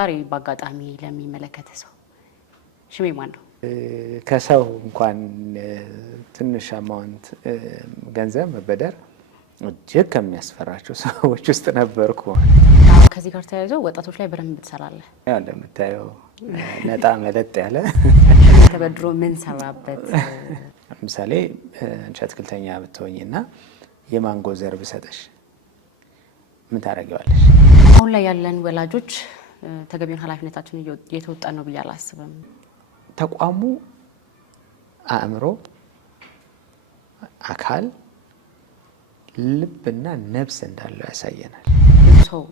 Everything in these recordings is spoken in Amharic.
ዛሬ በአጋጣሚ ለሚመለከተ ሰው ሽሜ ማን ነው? ከሰው እንኳን ትንሽ አማውንት ገንዘብ መበደር እጅግ ከሚያስፈራቸው ሰዎች ውስጥ ነበርኩ። ከዚህ ጋር ተያይዞ ወጣቶች ላይ በደንብ ትሰራለህ። ያው እንደምታየው ነጣ መለጥ ያለ ተበድሮ ምን ሰራበት? ለምሳሌ አትክልተኛ ብትሆኝና የማንጎ ዘር ብሰጥሽ ምን ታደርጊዋለሽ? አሁን ላይ ያለን ወላጆች ተገቢውን ኃላፊነታችን እየተወጣን ነው ብዬ አላስብም። ተቋሙ አእምሮ፣ አካል፣ ልብና ነፍስ እንዳለው ያሳየናል። ብዙ ሰው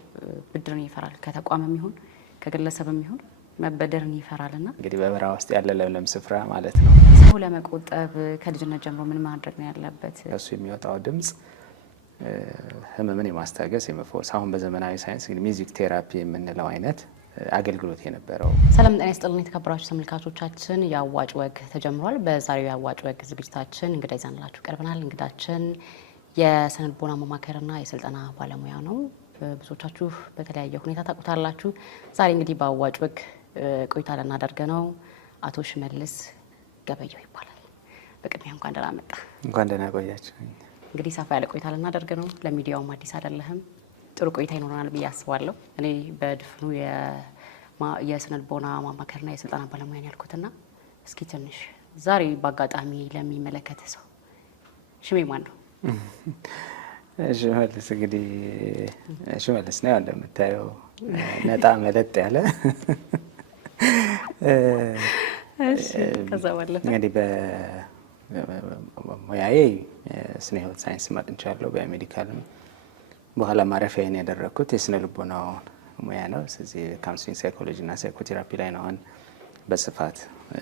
ብድርን ይፈራል። ከተቋምም ይሁን ከግለሰብም ይሁን መበደርን ይፈራልና እንግዲህ በበረሃ ውስጥ ያለ ለምለም ስፍራ ማለት ነው። ሰው ለመቆጠብ ከልጅነት ጀምሮ ምን ማድረግ ነው ያለበት? ከሱ የሚወጣው ድምፅ ህመምን የማስታገስ የመፈወስ አሁን በዘመናዊ ሳይንስ እንግዲህ ሚውዚክ ቴራፒ የምንለው አይነት አገልግሎት የነበረው። ሰላም ጤና ይስጥልን የተከበራችሁ ተመልካቾቻችን፣ የአዋጭ ወግ ተጀምሯል። በዛሬው የአዋጭ ወግ ዝግጅታችን እንግዳ ይዘንላችሁ ቀርበናል። እንግዳችን የስነ ልቦና ማማከርና የስልጠና ባለሙያ ነው። ብዙዎቻችሁ በተለያየ ሁኔታ ታውቁታላችሁ። ዛሬ እንግዲህ በአዋጭ ወግ ቆይታ ልናደርግ ነው። አቶ ሽመልስ ገበየሁ ይባላል። በቅድሚያ እንኳን ደህና መጣ። እንኳን ደህና ቆያችሁ። እንግዲህ ሰፋ ያለ ቆይታ ልናደርግ ነው። ለሚዲያውም አዲስ አይደለህም። ጥሩ ቆይታ ይኖረናል ብዬ አስባለሁ። እኔ በድፍኑ የስነ ልቦና ማማከርና የስልጠና ባለሙያ ያልኩትና እስኪ ትንሽ ዛሬ በአጋጣሚ ለሚመለከተ ሰው ሽሜ ማን ነው? ሽመልስ እንግዲህ ሽመልስ ነው። እንደምታየው ነጣ መለጥ ያለ ከዛ ባለፈ እንግዲህ በሙያዬ ስነ ህይወት ሳይንስ ማጥንቻለሁ። በሜዲካልም በኋላ ማረፊያዬን ያደረግኩት የስነ ልቦናው ሙያ ነው። ስለዚህ ካውንስሊንግ ሳይኮሎጂ እና ሳይኮቴራፒ ላይ ነው አሁን በስፋት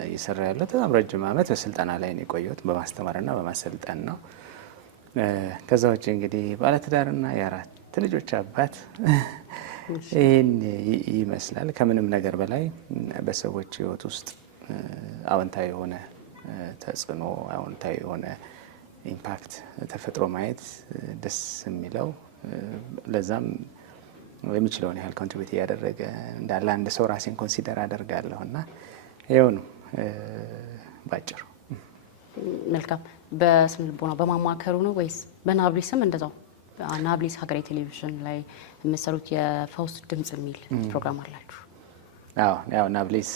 እየሰራ ያለው። በጣም ረጅም ዓመት በስልጠና ላይ ነው የቆየሁት፣ በማስተማርና በማሰልጠን ነው። ከዛ ውጭ እንግዲህ ባለትዳርና የአራት ልጆች አባት ይህን ይመስላል። ከምንም ነገር በላይ በሰዎች ህይወት ውስጥ አዎንታዊ የሆነ ተጽዕኖ፣ አዎንታዊ የሆነ ኢምፓክት ተፈጥሮ ማየት ደስ የሚለው ለዛም የሚችለውን ያህል ኮንትሪቢዩት እያደረገ እንዳለ አንድ ሰው ራሴን ኮንሲደር አደርጋለሁ እና ይኸው ነው ባጭሩ። መልካም። በስነ ልቦና በማማከሩ ነው ወይስ በናብሊስም እንደዛው? ናብሊስ ሀገሬ ቴሌቪዥን ላይ የምትሰሩት የፈውስ ድምጽ የሚል ፕሮግራም አላችሁ? አዎ፣ ያው ናብሊስ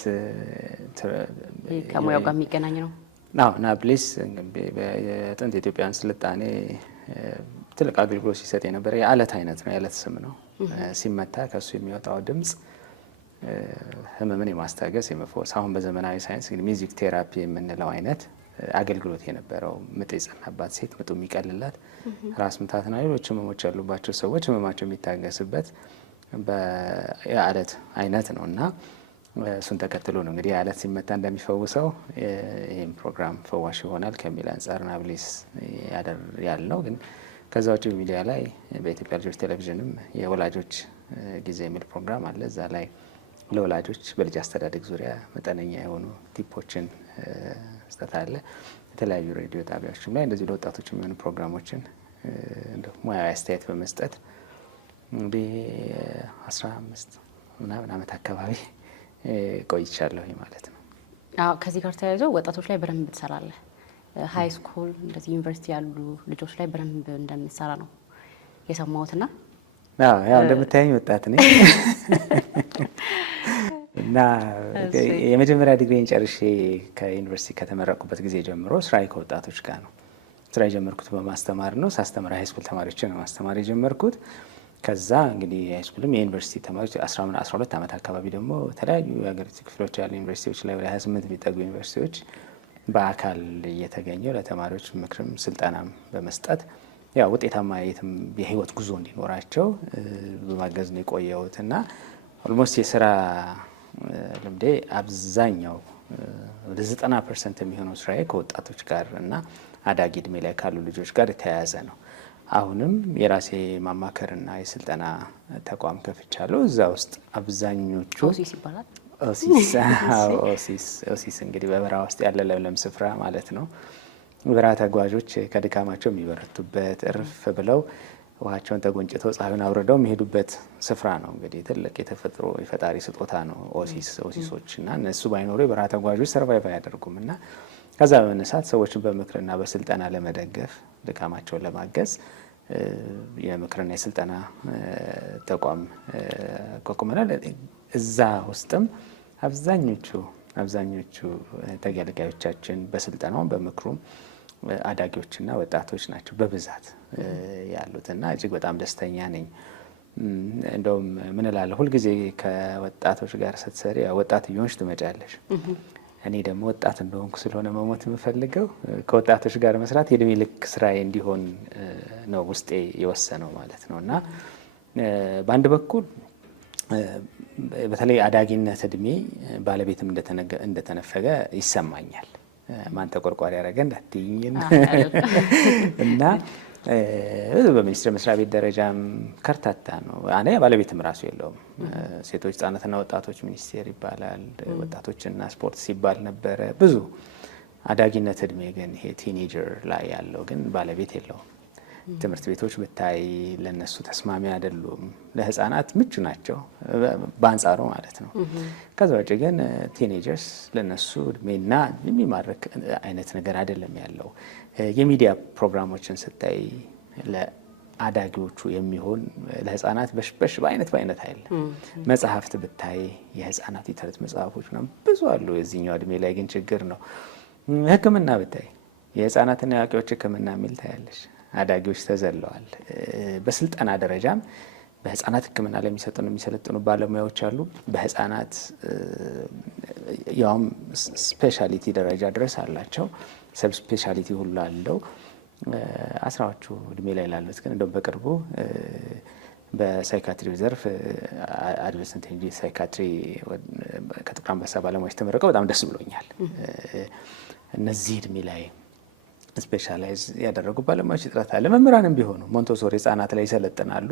ከሙያው ጋር የሚገናኝ ነው። አዎ፣ ናብሊስ የጥንት የኢትዮጵያን ስልጣኔ ትልቅ አገልግሎት ሲሰጥ የነበረ የአለት አይነት ነው። የአለት ስም ነው። ሲመታ ከሱ የሚወጣው ድምጽ ህመምን የማስታገስ የመፈወስ አሁን በዘመናዊ ሳይንስ እንግዲህ ሚውዚክ ቴራፒ የምንለው አይነት አገልግሎት የነበረው ምጥ የጸናባት ሴት ምጡ የሚቀልላት፣ ራስ ምታትና ሌሎች ህመሞች ያሉባቸው ሰዎች ህመማቸው የሚታገስበት የአለት አይነት ነው እና እሱን ተከትሎ ነው እንግዲህ የአለት ሲመታ እንደሚፈውሰው ይህም ፕሮግራም ፈዋሽ ይሆናል ከሚል አንጻር ናብሊስ ያልነው። ግን ከዛ ውጭ ሚዲያ ላይ በኢትዮጵያ ልጆች ቴሌቪዥንም የወላጆች ጊዜ የሚል ፕሮግራም አለ። እዛ ላይ ለወላጆች በልጅ አስተዳደግ ዙሪያ መጠነኛ የሆኑ ቲፖችን መስጠት አለ። የተለያዩ ሬዲዮ ጣቢያዎችም ላይ እንደዚህ ለወጣቶች የሚሆኑ ፕሮግራሞችን ሙያዊ አስተያየት በመስጠት እንግዲህ 15 ምናምን ዓመት አካባቢ ቆይቻለሁ ማለት ነው። አዎ፣ ከዚህ ጋር ተያይዞ ወጣቶች ላይ በደንብ ትሰራለህ። ሀይ ስኩል እንደዚህ ዩኒቨርሲቲ ያሉ ልጆች ላይ በደንብ እንደምትሰራ ነው የሰማሁትና ያው እንደምታየኝ ወጣት ነኝ እና የመጀመሪያ ዲግሪን ጨርሼ ከዩኒቨርሲቲ ከተመረቁበት ጊዜ ጀምሮ ስራዬ ከወጣቶች ጋር ነው። ስራ የጀመርኩት በማስተማር ነው። ሳስተምር ሃይስኩል ተማሪዎችን ነው ማስተማር የጀመርኩት። ከዛ እንግዲህ ሃይስኩልም የዩኒቨርሲቲ ተማሪዎች 12 ዓመት አካባቢ ደግሞ የተለያዩ የሀገሪቱ ክፍሎች ያሉ ዩኒቨርሲቲዎች ላይ ወደ 28 የሚጠጉ ዩኒቨርሲቲዎች በአካል እየተገኘው ለተማሪዎች ምክርም ስልጠናም በመስጠት ያው ውጤታማ የህይወት ጉዞ እንዲኖራቸው በማገዝ ነው የቆየሁት እና ኦልሞስት የስራ ልምዴ አብዛኛው ወደ 90% የሚሆነው ስራዬ ከወጣቶች ጋር እና አዳጊ እድሜ ላይ ካሉ ልጆች ጋር የተያያዘ ነው። አሁንም የራሴ ማማከርና የስልጠና ተቋም ከፍቻለሁ። እዛ ውስጥ አብዛኞቹ ኦሲስ ይባላል። ኦሲስ እንግዲህ በበረሃ ውስጥ ያለ ለምለም ስፍራ ማለት ነው። በረሃ ተጓዦች ከድካማቸው የሚበረቱበት፣ እርፍ ብለው ውሃቸውን ተጎንጭተው ፀሐዩን አውርደው የሚሄዱበት ስፍራ ነው። እንግዲህ ትልቅ የተፈጥሮ የፈጣሪ ስጦታ ነው ኦሲሶች እና እነሱ ባይኖሩ የበረሃ ተጓዦች ሰርቫይቭ አያደርጉም እና ከዛ በመነሳት ሰዎችን በምክርና በስልጠና ለመደገፍ ድካማቸውን ለማገዝ የምክርና የስልጠና ተቋም አቋቁመናል። እዛ ውስጥም አብዛኞቹ ተገልጋዮቻችን በስልጠናውም በምክሩም አዳጊዎችና ወጣቶች ናቸው በብዛት ያሉትና እጅግ በጣም ደስተኛ ነኝ። እንደውም ምን እላለሁ ሁልጊዜ ከወጣቶች ጋር ስትሰሪ ወጣት እየሆንሽ ትመጫለሽ። እኔ ደግሞ ወጣት እንደሆንኩ ስለሆነ መሞት የምፈልገው ከወጣቶች ጋር መስራት የእድሜ ልክ ስራዬ እንዲሆን ነው ውስጤ የወሰነው ማለት ነው እና በአንድ በኩል በተለይ አዳጊነት እድሜ ባለቤትም እንደተነፈገ ይሰማኛል። ማን ተቆርቋሪ ያደረገ እንዳትይኝ እና በሚኒስቴር መስሪያ ቤት ደረጃም ከርታታ ነው። ባለቤትም ራሱ የለውም። ሴቶች ህጻናትና ወጣቶች ሚኒስቴር ይባላል። ወጣቶችና ስፖርት ሲባል ነበረ ብዙ። አዳጊነት እድሜ ግን ይሄ ቲኔጀር ላይ ያለው ግን ባለቤት የለውም። ትምህርት ቤቶች ብታይ ለነሱ ተስማሚ አይደሉም። ለህፃናት ምቹ ናቸው በአንጻሩ ማለት ነው። ከዛ ውጭ ግን ቲኔጀርስ ለነሱ እድሜና የሚማርክ አይነት ነገር አይደለም ያለው። የሚዲያ ፕሮግራሞችን ስታይ ለአዳጊዎቹ የሚሆን ለህፃናት በሽበሽ በአይነት አይደለም። መጽሐፍት ብታይ የህፃናት የተረት መጽሐፎች ነው ብዙ አሉ። የዚህኛው እድሜ ላይ ግን ችግር ነው። ሕክምና ብታይ የህፃናትና የአዋቂዎች ሕክምና የሚል ታያለሽ። አዳጊዎች ተዘለዋል። በስልጠና ደረጃም በህፃናት ሕክምና ላይ የሚሰለጥኑ ባለሙያዎች አሉ። በህፃናት ያውም ስፔሻሊቲ ደረጃ ድረስ አላቸው። ሰብ ስፔሻሊቲ ሁሉ አለው። አስራዎቹ እድሜ ላይ ላሉት ግን እንደውም በቅርቡ በሳይካትሪ ዘርፍ አድቨንስድ እንጂ ሳይካትሪ ከጥቁር አንበሳ ባለሙያዎች ተመረቀው በጣም ደስ ብሎኛል። እነዚህ እድሜ ላይ ስፔሻላይዝ ያደረጉ ባለሙያዎች እጥረት አለ። መምህራንም ቢሆኑ ሞንቶሶሪ ህጻናት ላይ ይሰለጥናሉ።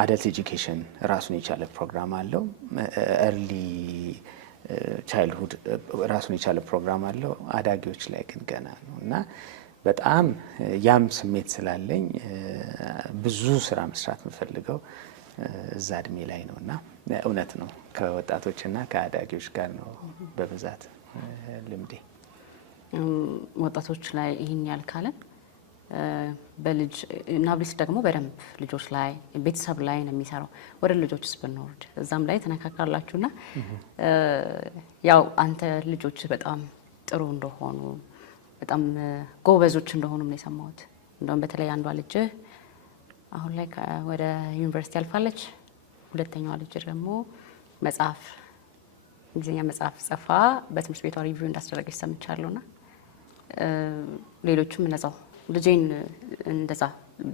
አደልት ኤጁኬሽን ራሱን የቻለ ፕሮግራም አለው። ኤርሊ ቻይልድሁድ ራሱን የቻለ ፕሮግራም አለው። አዳጊዎች ላይ ግን ገና ነው እና በጣም ያም ስሜት ስላለኝ ብዙ ስራ መስራት የምፈልገው እዛ እድሜ ላይ ነው እና እውነት ነው ከወጣቶችና ከአዳጊዎች ጋር ነው በብዛት ልምዴ። ወጣቶች ላይ ይህን ያልካለን በልጅ ናብሊስ ደግሞ በደንብ ልጆች ላይ ቤተሰብ ላይ ነው የሚሰራው። ወደ ልጆችስ ብንወርድ እዛም ላይ ተነካካላችሁና ያው አንተ ልጆች በጣም ጥሩ እንደሆኑ በጣም ጎበዞች እንደሆኑ ነው የሰማሁት። እንደውም በተለይ አንዷ ልጅ አሁን ላይ ወደ ዩኒቨርሲቲ አልፋለች። ሁለተኛዋ ልጅ ደግሞ እንግሊዝኛ መጽሐፍ ጽፋ በትምህርት ቤቷ ሪቪው እንዳስደረገች ሰምቻለሁና ሌሎችም እነዛው ልጄን እንደዛ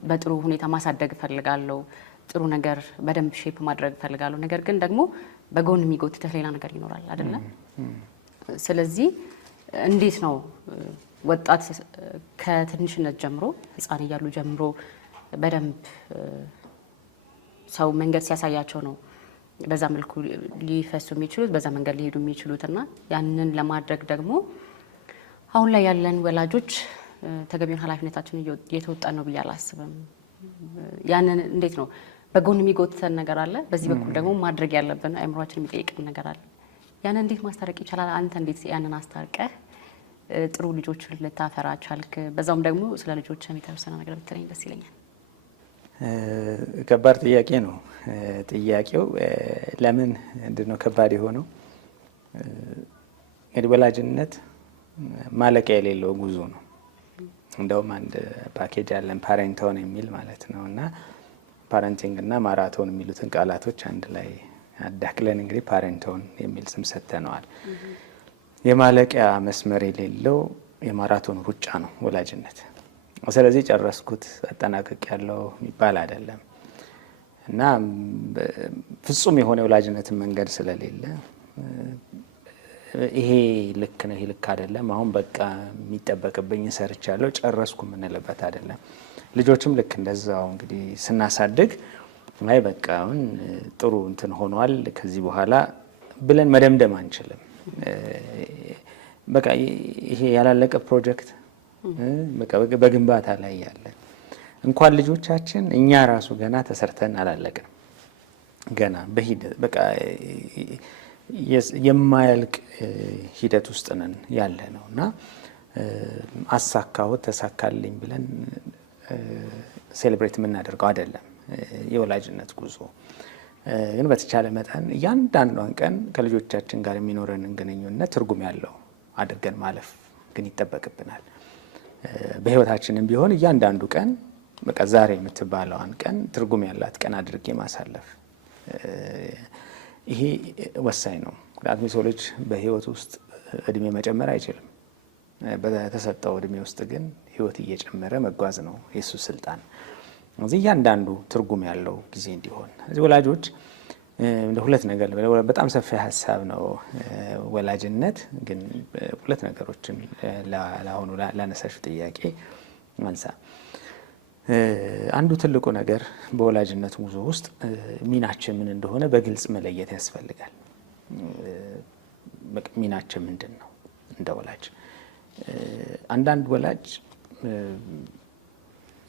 በጥሩ ሁኔታ ማሳደግ እፈልጋለሁ፣ ጥሩ ነገር በደንብ ሼፕ ማድረግ እፈልጋለሁ። ነገር ግን ደግሞ በጎን የሚጎትተህ ሌላ ነገር ይኖራል አይደለ? ስለዚህ እንዴት ነው ወጣት ከትንሽነት ጀምሮ ህፃን እያሉ ጀምሮ በደንብ ሰው መንገድ ሲያሳያቸው ነው በዛ መልኩ ሊፈሱ የሚችሉት በዛ መንገድ ሊሄዱ የሚችሉትና ያንን ለማድረግ ደግሞ አሁን ላይ ያለን ወላጆች ተገቢውን ኃላፊነታችን እየተወጣን ነው ብዬ አላስብም። ያንን እንዴት ነው በጎን የሚጎትተን ነገር አለ፣ በዚህ በኩል ደግሞ ማድረግ ያለብን አእምሯችን የሚጠይቀን ነገር አለ። ያንን እንዴት ማስታረቅ ይቻላል? አንተ እንዴት ያንን አስታርቀህ ጥሩ ልጆችን ልታፈራ ቻልክ? በዛውም ደግሞ ስለ ልጆች የተወሰነ ነገር ብትለኝ ደስ ይለኛል። ከባድ ጥያቄ ነው። ጥያቄው ለምን ምንድን ነው ከባድ የሆነው? እንግዲህ ወላጅነት ማለቂያ የሌለው ጉዞ ነው። እንደውም አንድ ፓኬጅ አለን ፓሬንቶን የሚል ማለት ነው እና ፓረንቲንግ እና ማራቶን የሚሉትን ቃላቶች አንድ ላይ አዳክለን እንግዲህ ፓሬንቶን የሚል ስም ሰጥተነዋል። የማለቂያ መስመር የሌለው የማራቶን ሩጫ ነው ወላጅነት። ስለዚህ ጨረስኩት አጠናቀቅ ያለው የሚባል አይደለም እና ፍጹም የሆነ የወላጅነትን መንገድ ስለሌለ ይሄ ልክ ነው ይሄ ልክ አይደለም፣ አሁን በቃ የሚጠበቅብኝ ሰርቻለሁ ጨረስኩ የምንልበት አይደለም። ልጆችም ልክ እንደዛው እንግዲህ ስናሳድግ ላይ በቃ አሁን ጥሩ እንትን ሆኗል ከዚህ በኋላ ብለን መደምደም አንችልም። በቃ ይሄ ያላለቀ ፕሮጀክት በግንባታ ላይ ያለ እንኳን ልጆቻችን እኛ ራሱ ገና ተሰርተን አላለቅንም። ገና በሂደት በቃ የማያልቅ ሂደት ውስጥ ነን ያለ ነው እና አሳካሁት ተሳካልኝ ብለን ሴሌብሬት የምናደርገው አይደለም የወላጅነት ጉዞ። ግን በተቻለ መጠን እያንዳንዷን ቀን ከልጆቻችን ጋር የሚኖረንን ግንኙነት ትርጉም ያለው አድርገን ማለፍ ግን ይጠበቅብናል። በህይወታችንም ቢሆን እያንዳንዱ ቀን በቃ ዛሬ የምትባለዋን ቀን ትርጉም ያላት ቀን አድርጌ ማሳለፍ ይሄ ወሳኝ ነው። ምክንያቱም የሰው ልጅ በህይወት ውስጥ እድሜ መጨመር አይችልም። በተሰጠው እድሜ ውስጥ ግን ህይወት እየጨመረ መጓዝ ነው የሱ ስልጣን። እዚህ እያንዳንዱ ትርጉም ያለው ጊዜ እንዲሆን እዚህ ወላጆች ሁለት ነገር በጣም ሰፊ ሀሳብ ነው ወላጅነት። ግን ሁለት ነገሮችን ለአሁኑ ላነሳሽ ጥያቄ ማንሳ። አንዱ ትልቁ ነገር በወላጅነት ጉዞ ውስጥ ሚናችን ምን እንደሆነ በግልጽ መለየት ያስፈልጋል። ሚናችን ምንድን ነው እንደ ወላጅ? አንዳንድ ወላጅ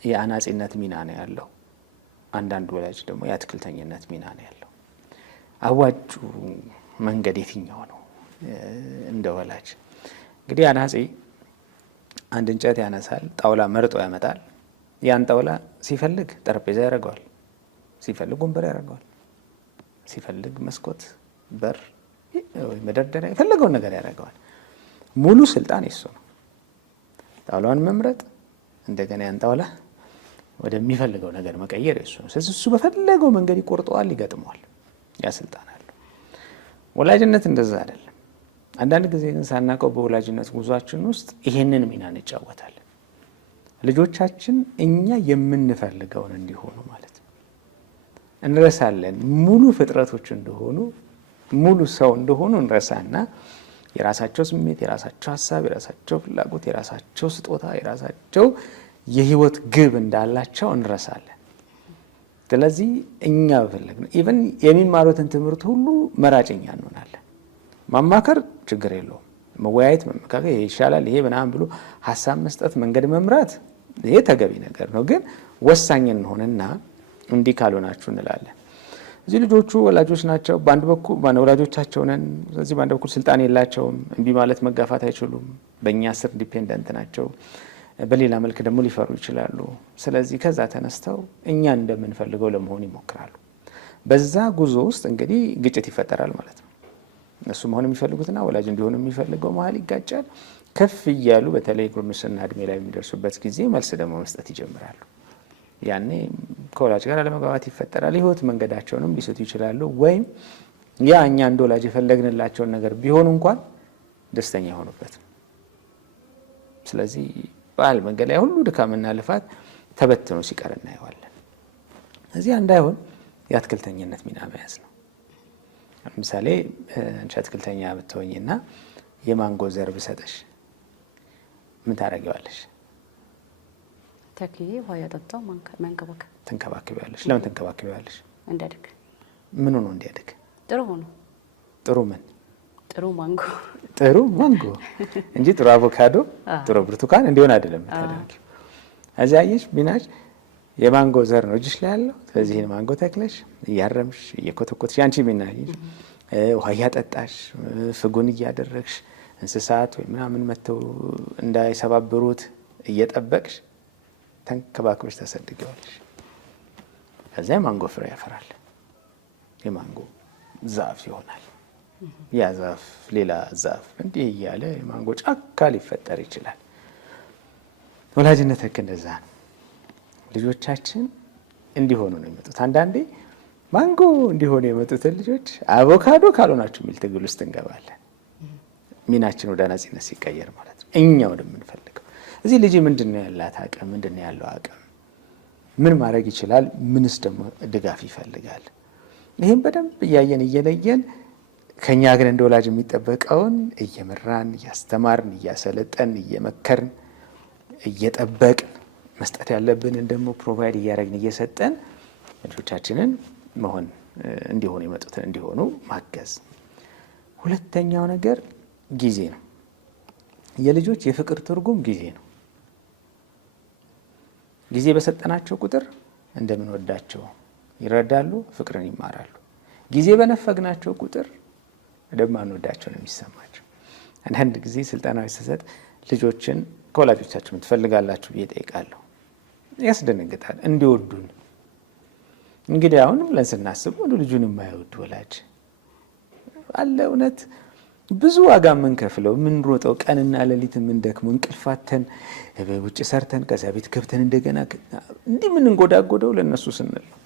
የአናጺነት ሚና ነው ያለው። አንዳንድ ወላጅ ደግሞ የአትክልተኝነት ሚና ነው ያለው። አዋጩ መንገድ የትኛው ነው እንደ ወላጅ? እንግዲህ አናጺ አንድ እንጨት ያነሳል፣ ጣውላ መርጦ ያመጣል። ያን ጣውላ ሲፈልግ ጠረጴዛ ያደርገዋል፣ ሲፈልግ ወንበር ያደርገዋል፣ ሲፈልግ መስኮት፣ በር ወይ መደርደሪያ የፈለገውን ነገር ያደርገዋል። ሙሉ ስልጣን የሱ ነው። ጣውላውን መምረጥ፣ እንደገና ያን ጣውላ ወደሚፈልገው ነገር መቀየር የሱ ነው። ስለዚህ እሱ በፈለገው መንገድ ይቆርጠዋል፣ ይገጥመዋል። ያ ስልጣን አለው። ወላጅነት እንደዛ አይደለም። አንዳንድ ጊዜ ግን ሳናውቀው በወላጅነት ጉዟችን ውስጥ ይሄንን ሚና እንጫወታለን። ልጆቻችን እኛ የምንፈልገውን እንዲሆኑ ማለት ነው እንረሳለን። ሙሉ ፍጥረቶች እንደሆኑ ሙሉ ሰው እንደሆኑ እንረሳና የራሳቸው ስሜት፣ የራሳቸው ሀሳብ፣ የራሳቸው ፍላጎት፣ የራሳቸው ስጦታ፣ የራሳቸው የህይወት ግብ እንዳላቸው እንረሳለን። ስለዚህ እኛ በፈለግ ነው ኢቨን የሚማሩትን ትምህርት ሁሉ መራጭኛ እንሆናለን። ማማከር ችግር የለውም፣ መወያየት፣ መመካከል ይሄ ይሻላል ይሄ ምናምን ብሎ ሀሳብ መስጠት፣ መንገድ መምራት ይሄ ተገቢ ነገር ነው። ግን ወሳኝ እንሆንና እንዲህ ካልሆናችሁ እንላለን። እዚህ ልጆቹ ወላጆች ናቸው፣ በአንድ በኩል ወላጆቻቸው ነን። ስለዚህ በአንድ በኩል ስልጣን የላቸውም፣ እምቢ ማለት መጋፋት አይችሉም፣ በእኛ ስር ዲፔንደንት ናቸው። በሌላ መልክ ደግሞ ሊፈሩ ይችላሉ። ስለዚህ ከዛ ተነስተው እኛ እንደምንፈልገው ለመሆን ይሞክራሉ። በዛ ጉዞ ውስጥ እንግዲህ ግጭት ይፈጠራል ማለት ነው። እነሱ መሆን የሚፈልጉትና ወላጅ እንዲሆኑ የሚፈልገው መሀል ይጋጫል። ከፍ እያሉ በተለይ ጉርምስና እድሜ ላይ የሚደርሱበት ጊዜ መልስ ደግሞ መስጠት ይጀምራሉ። ያኔ ከወላጅ ጋር አለመግባባት ይፈጠራል። የህይወት መንገዳቸውንም ሊስቱ ይችላሉ። ወይም ያ እኛ እንደ ወላጅ የፈለግንላቸውን ነገር ቢሆኑ እንኳን ደስተኛ የሆኑበት። ስለዚህ በዓል መንገድ ላይ ሁሉ ድካምና ልፋት ተበትኖ ሲቀር እናየዋለን። እዚህ እንዳይሆን የአትክልተኝነት ሚና መያዝ ነው። ለምሳሌ አንቺ አትክልተኛ ብትሆኝና የማንጎ ዘር ብሰጠሽ ምን ታደርጊዋለሽ? ተክዬ ውሃ ያጠጣው መንከባከብ። ትንከባከቢዋለሽ። ለምን ትንከባከቢዋለሽ? እንዲያድግ። ምኑ ነው እንዲያድግ? ጥሩ ሆኖ። ጥሩ ምን? ጥሩ ማንጎ። ጥሩ ማንጎ እንጂ ጥሩ አቮካዶ፣ ጥሩ ብርቱካን እንዲሆን አይደለም የምታደርጊው። እዚያ አየሽ ቢናሽ የማንጎ ዘር ነው እጅሽ ላይ ያለው። ስለዚህ ይህን ማንጎ ተክለሽ እያረምሽ እየኮተኮትሽ ያንቺ ሚና ውሃ እያጠጣሽ ፍጉን እያደረግሽ እንስሳት ወይ ምናምን መተው እንዳይሰባብሩት እየጠበቅሽ ተንከባክበሽ ታሳድጊዋለሽ። ከዚያ የማንጎ ፍሬ ያፈራል። የማንጎ ዛፍ ይሆናል። ያ ዛፍ ሌላ ዛፍ እንዲህ እያለ የማንጎ ጫካ ሊፈጠር ይችላል። ወላጅነት ልክ እንደዛ ነው። ልጆቻችን እንዲሆኑ ነው የሚመጡት። አንዳንዴ ማንጎ እንዲሆኑ የመጡትን ልጆች አቮካዶ ካልሆናችሁ የሚል ትግል ውስጥ እንገባለን። ሚናችን ወደ አናጺነት ሲቀየር ማለት ነው። እኛ ወደምንፈልገው እዚህ ልጅ ምንድን ነው ያላት አቅም፣ ምንድን ነው ያለው አቅም፣ ምን ማድረግ ይችላል፣ ምንስ ደግሞ ድጋፍ ይፈልጋል። ይህም በደንብ እያየን እየለየን ከእኛ ግን እንደ ወላጅ የሚጠበቀውን እየመራን እያስተማርን እያሰለጠን እየመከርን እየጠበቅን መስጠት ያለብንን ደግሞ ፕሮቫይድ እያደረግን እየሰጠን ልጆቻችንን መሆን እንዲሆኑ የመጡትን እንዲሆኑ ማገዝ። ሁለተኛው ነገር ጊዜ ነው። የልጆች የፍቅር ትርጉም ጊዜ ነው። ጊዜ በሰጠናቸው ቁጥር እንደምንወዳቸው ይረዳሉ፣ ፍቅርን ይማራሉ። ጊዜ በነፈግናቸው ቁጥር እንደማንወዳቸው ነው የሚሰማቸው። አንዳንድ ጊዜ ስልጠናዎች ስሰጥ ልጆችን ከወላጆቻችሁ ምን ትፈልጋላችሁ ብዬ እጠይቃለሁ። ያስደነግጣል። እንዲወዱን እንግዲህ አሁን ብለን ስናስብ ወደ ልጁን የማይወድ ወላጅ አለ? እውነት ብዙ ዋጋ የምንከፍለው የምንሮጠው ቀንና ሌሊት የምንደክመው እንቅልፋተን ውጭ ሰርተን ከዛ ቤት ገብተን እንደገና እንዲህ የምንንጎዳጎደው ለእነሱ ስንል ነው።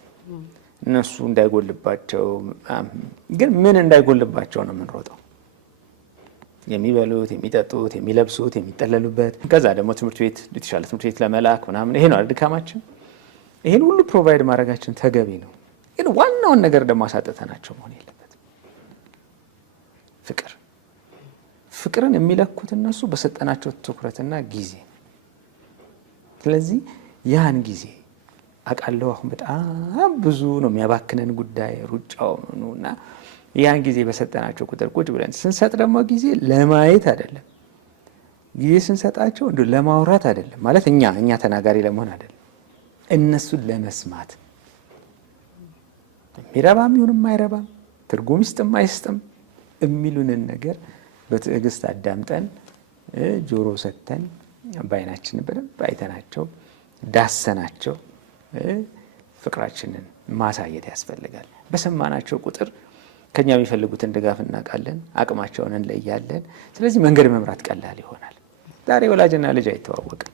እነሱ እንዳይጎልባቸው ግን ምን እንዳይጎልባቸው ነው የምንሮጠው? የሚበሉት፣ የሚጠጡት፣ የሚለብሱት፣ የሚጠለሉበት ከዛ ደግሞ ትምህርት ቤት የተሻለ ትምህርት ቤት ለመላክ ምናምን ይሄ ነው ድካማችን። ይህን ሁሉ ፕሮቫይድ ማድረጋችን ተገቢ ነው። ግን ዋናውን ነገር ደግሞ አሳጥተናቸው መሆን የለበትም። ፍቅርን የሚለኩት እነሱ በሰጠናቸው ትኩረትና ጊዜ። ስለዚህ ያን ጊዜ አውቃለሁ አሁን በጣም ብዙ ነው የሚያባክነን ጉዳይ ሩጫው ነው እና ያን ጊዜ በሰጠናቸው ቁጥር ቁጭ ብለን ስንሰጥ ደግሞ ጊዜ ለማየት አይደለም። ጊዜ ስንሰጣቸው እንዲሁ ለማውራት አይደለም ማለት እኛ ተናጋሪ ለመሆን አይደለም፣ እነሱን ለመስማት የሚረባም ይሁን የማይረባም ትርጉም ይስጥም አይስጥም የሚሉንን ነገር በትዕግስት አዳምጠን ጆሮ ሰጥተን በዓይናችን በደንብ አይተናቸው ዳሰናቸው ፍቅራችንን ማሳየት ያስፈልጋል። በሰማናቸው ቁጥር ከኛ የሚፈልጉትን ድጋፍ እናውቃለን፣ አቅማቸውን እንለያለን። ስለዚህ መንገድ መምራት ቀላል ይሆናል። ዛሬ ወላጅና ልጅ አይተዋወቅም።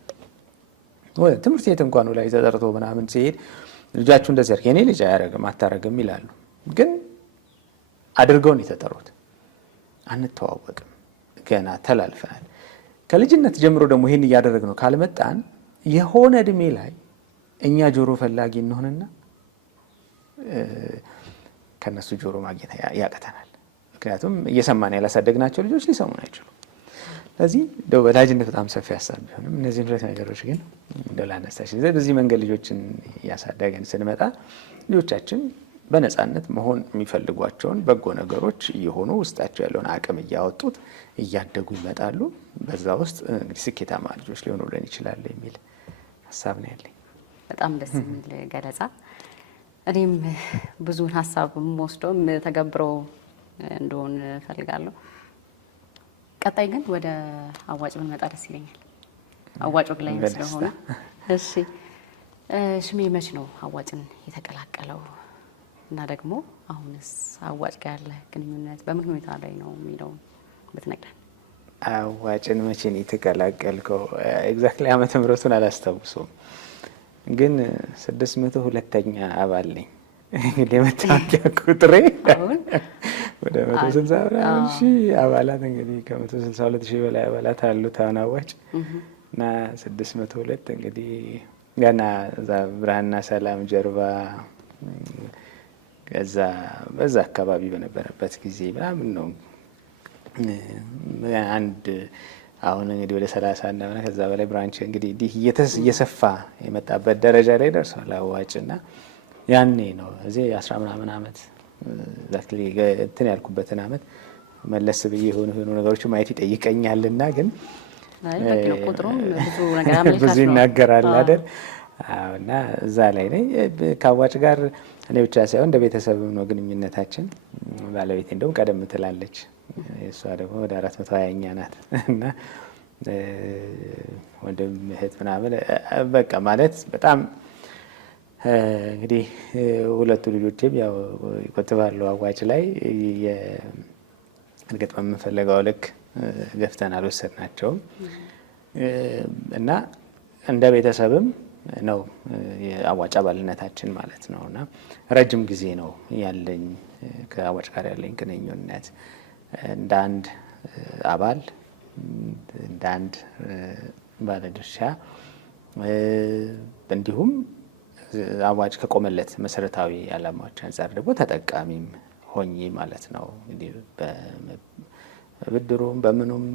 ትምህርት ቤት እንኳን ወላጅ ተጠርቶ ምናምን ሲሄድ ልጃችሁ እንደዚህ አድርግ፣ የኔ ልጅ አያረግም አታረግም ይላሉ። ግን አድርገውን የተጠሩት አንተዋወቅም፣ ገና ተላልፈናል። ከልጅነት ጀምሮ ደግሞ ይህን እያደረግነው ካልመጣን የሆነ እድሜ ላይ እኛ ጆሮ ፈላጊ እንሆንና ከነሱ ጆሮ ማግኘት ያቅተናል። ምክንያቱም እየሰማን ያላሳደግናቸው ልጆች ሊሰሙን አይችሉም። ስለዚህ እንደው ወላጅነት በጣም ሰፊ ሀሳብ ቢሆንም እነዚህን ሁለት ነገሮች ግን እንደው ላነሳሽ በዚህ መንገድ ልጆችን እያሳደገን ስንመጣ ልጆቻችን በነፃነት መሆን የሚፈልጓቸውን በጎ ነገሮች እየሆኑ ውስጣቸው ያለውን አቅም እያወጡት እያደጉ ይመጣሉ። በዛ ውስጥ እንግዲህ ስኬታማ ልጆች ሊሆኑልን ይችላሉ የሚል ሀሳብ ነው ያለኝ። በጣም ደስ የሚል ገለጻ። እኔም ብዙውን ሀሳብ ወስደው ተገብረው እንደሆን እፈልጋለሁ። ቀጣይ ግን ወደ አዋጭ ብንመጣ ደስ ይለኛል። አዋጭ ወግ ላይ ስለሆነ እሺ፣ ሽሜ መች ነው አዋጭን የተቀላቀለው እና ደግሞ አሁንስ አዋጭ ጋር ያለ ግንኙነት በምን ሁኔታ ላይ ነው የሚለውን ብትነግረን። አዋጭን መቼ ነው የተቀላቀልከው? ኤግዛክትሊ ዓመተ ምሕረቱን አላስታውሰውም፣ ግን 602ኛ አባል ነኝ። እንግዲህ የመታወቂያ ቁጥሬ ወደ 160 ሺህ አባላት እንግዲህ ከ162 ሺህ በላይ አባላት አሉት አሁን አዋጭ እና 602 እንግዲህ ገና እዛ ብርሃንና ሰላም ጀርባ በዛ አካባቢ በነበረበት ጊዜ ምናምን ነው አንድ አሁን እንግዲህ ወደ 30 እና ከዛ በላይ ብራንች እንግዲህ እንዲህ እየሰፋ የመጣበት ደረጃ ላይ ደርሷል አዋጭና ያኔ ነው እዚህ 10 ምናምን ዓመት ዛክሊ እንትን ያልኩበትን ዓመት መለስ ብዬ የሆኑ ነገሮች ማየት ይጠይቀኛልና ግን ቁጥሩም ብዙ ይናገራል አይደል? እና እዛ ላይ ነኝ። ከአዋጭ ጋር እኔ ብቻ ሳይሆን እንደ ቤተሰብም ነው ግንኙነታችን። ባለቤቴ እንደውም ቀደም ትላለች፣ እሷ ደግሞ ወደ 420ኛ ናት እና ወንድም እህት ምናምን በቃ ማለት በጣም እንግዲህ ሁለቱ ልጆችም ያው ይቆጥባሉ አዋጭ ላይ እርግጥ በምንፈልገው ልክ ገፍተን አልወሰድናቸውም እና እንደ ቤተሰብም ነው የአዋጭ አባልነታችን ማለት ነው እና ረጅም ጊዜ ነው ያለኝ ከአዋጭ ጋር ያለኝ ግንኙነት እንደ አንድ አባል እንደ አንድ ባለድርሻ እንዲሁም አዋጭ ከቆመለት መሰረታዊ ዓላማዎች አንጻር ደግሞ ተጠቃሚም ሆኜ ማለት ነው። እንግዲህ በብድሩም በምኑም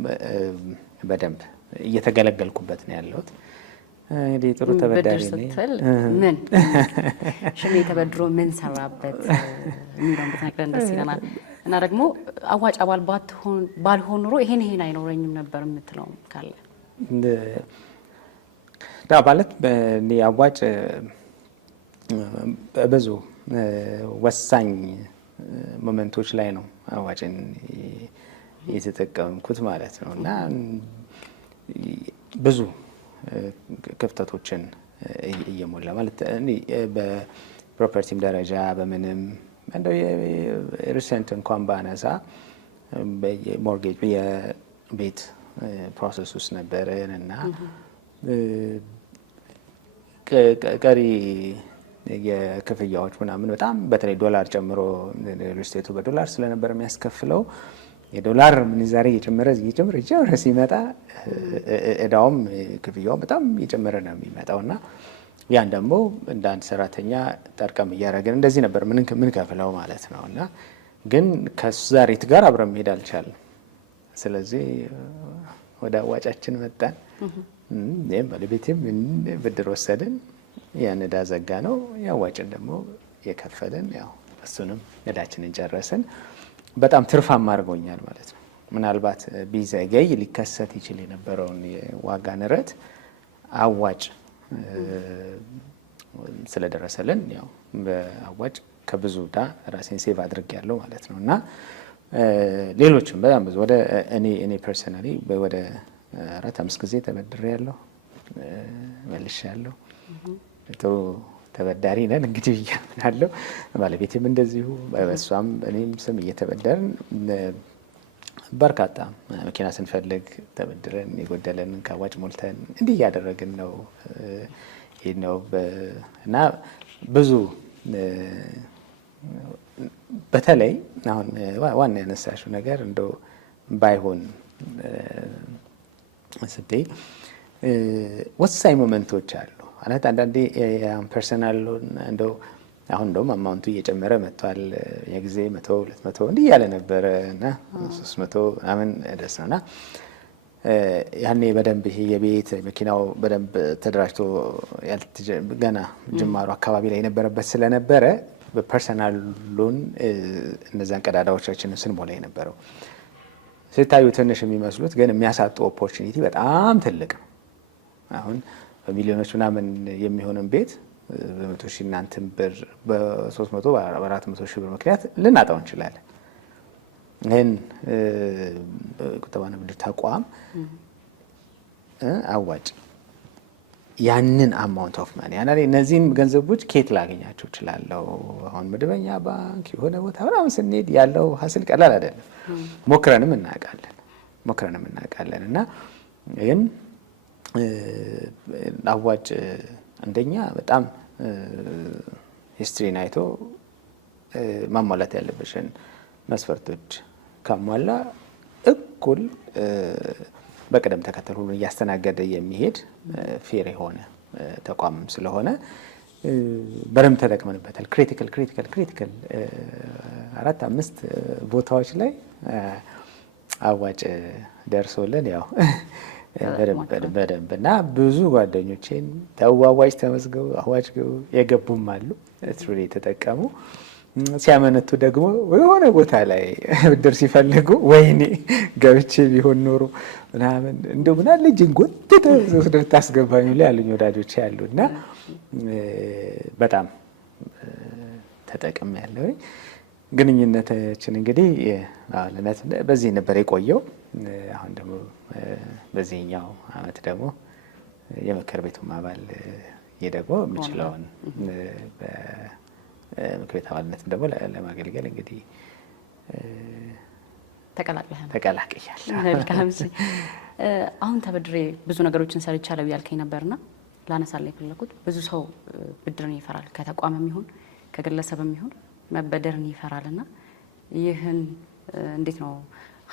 በደንብ እየተገለገልኩበት ነው ያለሁት። እንግዲህ ጥሩ ተበዳሪ ነኝ። ምን ሽሜ ተበድሮ ምን ሰራበት የሚለውን ብትነግረን ደስ ይለናል። እና ደግሞ አዋጭ አባል ባልሆን ኑሮ ይሄን አይኖረኝም ነበር የምትለው ካለ? ማለት አዋጭ ብዙ ወሳኝ ሞመንቶች ላይ ነው አዋጭን የተጠቀምኩት ማለት ነው እና ብዙ ክፍተቶችን እየሞላ ማለት በፕሮፐርቲም ደረጃ በምንም እንደው ሪሰንት እንኳን ባነሳ ሞርጌጅ የቤት ፕሮሰስ ውስጥ ነበርን እና ቀሪ የክፍያዎች ምናምን በጣም በተለይ ዶላር ጨምሮ ሪል ስቴቱ በዶላር ስለነበር የሚያስከፍለው የዶላር ምንዛሬ እየጨመረ ሲመጣ እዳውም ክፍያውም በጣም እየጨመረ ነው የሚመጣው እና ያን ደግሞ እንደ አንድ ሰራተኛ ጠርቀም እያደረግን እንደዚህ ነበር ምን ከፍለው ማለት ነው እና ግን ከዛ ሬት ጋር አብረን መሄድ አልቻልንም። ስለዚህ ወደ አዋጫችን መጣን። ባለቤቴም ብድር ወሰድን፣ ያን እዳ ዘጋ ነው። የአዋጭን ደግሞ የከፈልን ያው እሱንም እዳችንን ጨረስን። በጣም ትርፋማ አድርጎኛል ማለት ነው። ምናልባት ቢዘገይ ሊከሰት ይችል የነበረውን የዋጋ ንረት አዋጭ ስለደረሰልን ያው በአዋጭ ከብዙ እዳ ራሴን ሴቭ አድርጌያለሁ ማለት ነው እና ሌሎችም በጣም ብዙ ወደ እኔ ፐርሰናሊ ወደ 4-5 ጊዜ ተበድሬያለሁ፣ መልሼያለሁ። ጥሩ ተበዳሪ ነን እንግዲህ ብያምናለሁ። ባለቤቴም እንደዚሁ በሷም እኔም ስም እየተበደርን በርካታ መኪና ስንፈልግ ተበድረን የጎደለንን ከአዋጭ ሞልተን እንዲህ እያደረግን ነው ነው እና ብዙ በተለይ አሁን ዋና ያነሳሽው ነገር እንደው ባይሆን ስትይ ወሳኝ ሞመንቶች አሉ ማለት አንዳንዴ ፐርሰናል እንደው አሁን እንደውም አማውንቱ እየጨመረ መጥቷል። የጊዜ 100-200 እንዲህ ያለ ነበረ እና 300 ምናምን ደስ ነውና ያኔ በደንብ ይሄ የቤት መኪናው በደንብ ተደራጅቶ ገና ጅማሩ አካባቢ ላይ የነበረበት ስለነበረ በፐርሰናሉን እነዛን ቀዳዳዎቻችንን ስንሞላ የነበረው ሲታዩ ትንሽ የሚመስሉት ግን የሚያሳጡ ኦፖርቹኒቲ በጣም ትልቅ ነው። አሁን በሚሊዮኖች ምናምን የሚሆንን ቤት በ100 ሺህ እናንተን ብር በ300 በ400 ሺህ ብር ምክንያት ልናጣው እንችላለን። ይህን ቁጠባና ብድር ተቋም አዋጭ ያንን አማውንት ኦፍ ማኒ ያኔ እነዚህን ገንዘቦች ኬት ላገኛቸው እችላለሁ? አሁን መደበኛ ባንክ የሆነ ቦታ ምናምን ስንሄድ ያለው ሀስል ቀላል አይደለም። ሞክረንም እናውቃለን እና ግን አዋጭ አንደኛ በጣም ሂስትሪን አይቶ ማሟላት ያለበሽን መስፈርቶች ካሟላ እኩል በቅደም ተከተል ሁሉ እያስተናገደ የሚሄድ ፌር የሆነ ተቋም ስለሆነ በደንብ ተጠቅመንበታል። ክሪቲካል 4-5 ቦታዎች ላይ አዋጭ ደርሶልን ያው በደንብ እና ብዙ ጓደኞቼን አዋጭ ተመዝገቡ አዋጭ የገቡም አሉ ትሪ የተጠቀሙ ሲያመነቱ ደግሞ የሆነ ቦታ ላይ ብድር ሲፈልጉ ወይኔ ገብቼ ቢሆን ኖሮ ምናምን እንደው ምናምን ልጅን ጎትተህ ወስደህ ታስገባኝ ላይ ያሉኝ ወዳጆቼ ያሉና በጣም ተጠቅም ያለው ግንኙነታችን እንግዲህ ለነት በዚህ ነበር የቆየው። አሁን ደግሞ በዚህኛው አመት ደግሞ የምክር ቤቱም አባል ደግሞ የምችለውን ምክር ቤት አባልነትም ደግሞ ለማገልገል እንግዲህ ተቀላቅያለሁ። መልካም። አሁን ተበድሬ ብዙ ነገሮችን ሰርቻለሁ ያልከኝ ነበርና ላነሳለሁ የፈለኩት ብዙ ሰው ብድርን ይፈራል። ከተቋምም ይሁን ከግለሰብም ይሁን መበደርን ይፈራልና ይህን እንዴት ነው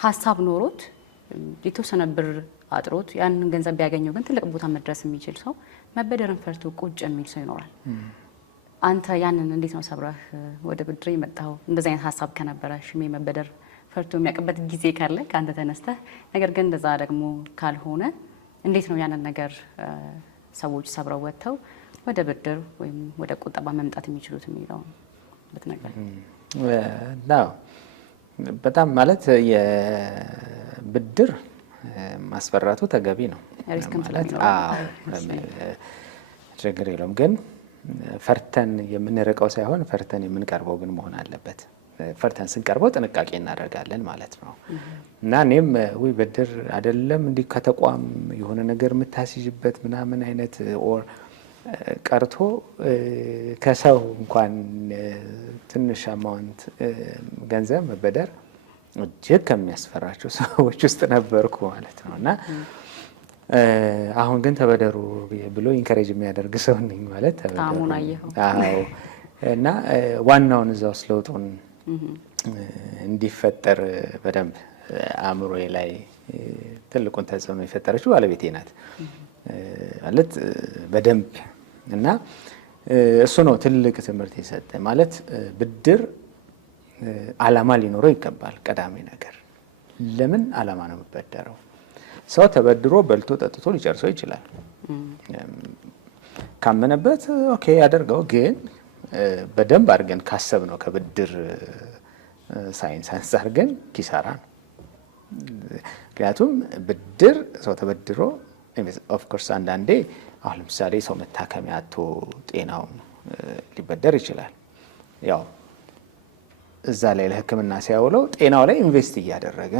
ሀሳብ ኖሮት የተወሰነ ብር አጥሮት ያንን ገንዘብ ቢያገኘው ግን ትልቅ ቦታ መድረስ የሚችል ሰው መበደርን ፈርቶ ቁጭ የሚል ሰው ይኖራል። አንተ ያንን እንዴት ነው ሰብረህ ወደ ብድር የመጣው? እንደዚህ አይነት ሀሳብ ከነበረ ሽሜ መበደር ፈርቶ የሚያውቅበት ጊዜ ካለ ከአንተ ተነስተህ፣ ነገር ግን እንደዛ ደግሞ ካልሆነ እንዴት ነው ያንን ነገር ሰዎች ሰብረው ወጥተው ወደ ብድር ወይም ወደ ቁጠባ መምጣት የሚችሉት የሚለው ብትነግረኝ። በጣም ማለት የብድር ማስፈራቱ ተገቢ ነው። ሪስክም ችግር የለውም። ግን ፈርተን የምንርቀው ሳይሆን ፈርተን የምንቀርበው ግን መሆን አለበት። ፈርተን ስንቀርበው ጥንቃቄ እናደርጋለን ማለት ነው። እና እኔም ወይ ብድር አይደለም እንዲህ ከተቋም የሆነ ነገር የምታስይዥበት ምናምን አይነት ኦር ቀርቶ ከሰው እንኳን ትንሽ አማውንት ገንዘብ መበደር እጅግ ከሚያስፈራቸው ሰዎች ውስጥ ነበርኩ ማለት ነው። እና አሁን ግን ተበደሩ ብሎ ኢንከሬጅ የሚያደርግ ሰው ነኝ ማለት ተበደሩ። እና ዋናውን እዛ ውስጥ ለውጡን እንዲፈጠር በደንብ አእምሮዬ ላይ ትልቁን ተጽዕኖ የፈጠረችው ባለቤቴ ናት ማለት በደንብ። እና እሱ ነው ትልቅ ትምህርት የሰጠ ማለት ብድር ዓላማ ሊኖረው ይገባል። ቀዳሚ ነገር ለምን ዓላማ ነው የምበደረው? ሰው ተበድሮ በልቶ ጠጥቶ ሊጨርሰው ይችላል። ካመነበት ኦኬ ያደርገው። ግን በደንብ አድርገን ካሰብ ነው ከብድር ሳይንስ አንፃር ግን ኪሳራ ነው። ምክንያቱም ብድር ሰው ተበድሮ ኦፍ ኮርስ አንዳንዴ አሁን ለምሳሌ ሰው መታከሚያ አጥቶ ጤናው ሊበደር ይችላል። ያው እዛ ላይ ለሕክምና ሲያውለው ጤናው ላይ ኢንቨስት እያደረገ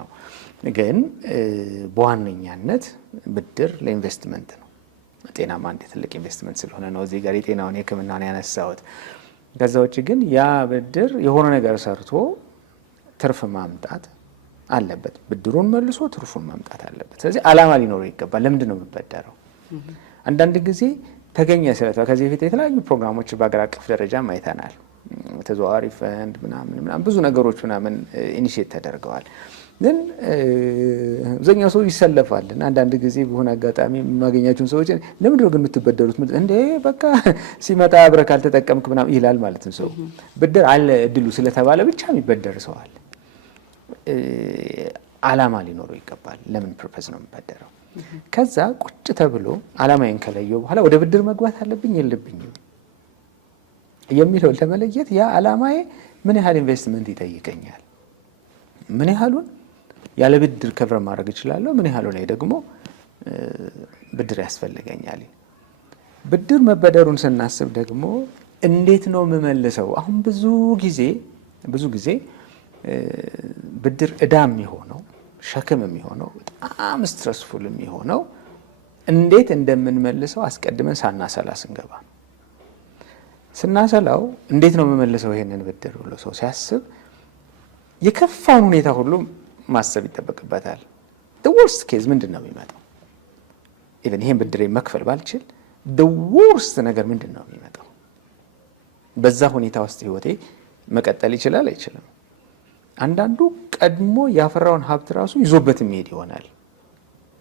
ነው። ግን በዋነኛነት ብድር ለኢንቨስትመንት ነው። ጤናማ አንድ ትልቅ ኢንቨስትመንት ስለሆነ ነው እዚህ ጋር የጤናውን የሕክምናውን ያነሳሁት። ከዛ ውጭ ግን ያ ብድር የሆነ ነገር ሰርቶ ትርፍ ማምጣት አለበት። ብድሩን መልሶ ትርፉን ማምጣት አለበት። ስለዚህ ዓላማ ሊኖረው ይገባል። ለምንድን ነው የምበደረው? አንዳንድ ጊዜ ተገኘ ስለተባለ ከዚህ በፊት የተለያዩ ፕሮግራሞች በአገር አቀፍ ደረጃም አይተናል። ተዘዋዋሪ ፈንድ ምናምን ብዙ ነገሮች ምናምን ኢኒሼት ተደርገዋል። ግን አብዛኛው ሰው ይሰለፋል እና አንዳንድ ጊዜ በሆነ አጋጣሚ የማገኛቸውን ሰዎች ለምንድን ነው ግን የምትበደሩት? እንዴ በቃ ሲመጣ አብረህ ካልተጠቀምክ ምናምን ይላል ማለት ነው። ሰው ብድር አለ እድሉ ስለተባለ ብቻ የሚበደር ሰው አለ። ዓላማ ሊኖረው ይገባል። ለምን ፐርፐዝ ነው የምበደረው? ከዛ ቁጭ ተብሎ ዓላማዬን ከለየው በኋላ ወደ ብድር መግባት አለብኝ የለብኝም የሚለውን ለመለየት ያ ዓላማዬ ምን ያህል ኢንቨስትመንት ይጠይቀኛል፣ ምን ያህሉን ያለ ብድር ከብረ ማድረግ እችላለሁ፣ ምን ያህሉ ላይ ደግሞ ብድር ያስፈልገኛል። ብድር መበደሩን ስናስብ ደግሞ እንዴት ነው የምመልሰው? አሁን ብዙ ጊዜ ብድር ዕዳ የሚሆነው ሸክም የሚሆነው በጣም ስትረስፉል የሚሆነው እንዴት እንደምንመልሰው አስቀድመን ሳናሰላ ስንገባ። ስናሰላው እንዴት ነው የምመልሰው ይሄንን ብድር ብሎ ሰው ሲያስብ የከፋውን ሁኔታ ሁሉ ማሰብ ይጠበቅበታል። ወርስት ኬዝ ምንድን ነው የሚመጣው? ኢቨን ይሄን ብድሬ መክፈል ባልችል ወርስት ነገር ምንድን ነው የሚመጣው? በዛ ሁኔታ ውስጥ ህይወቴ መቀጠል ይችላል አይችልም? አንዳንዱ ቀድሞ ያፈራውን ሀብት ራሱ ይዞበት የሚሄድ ይሆናል።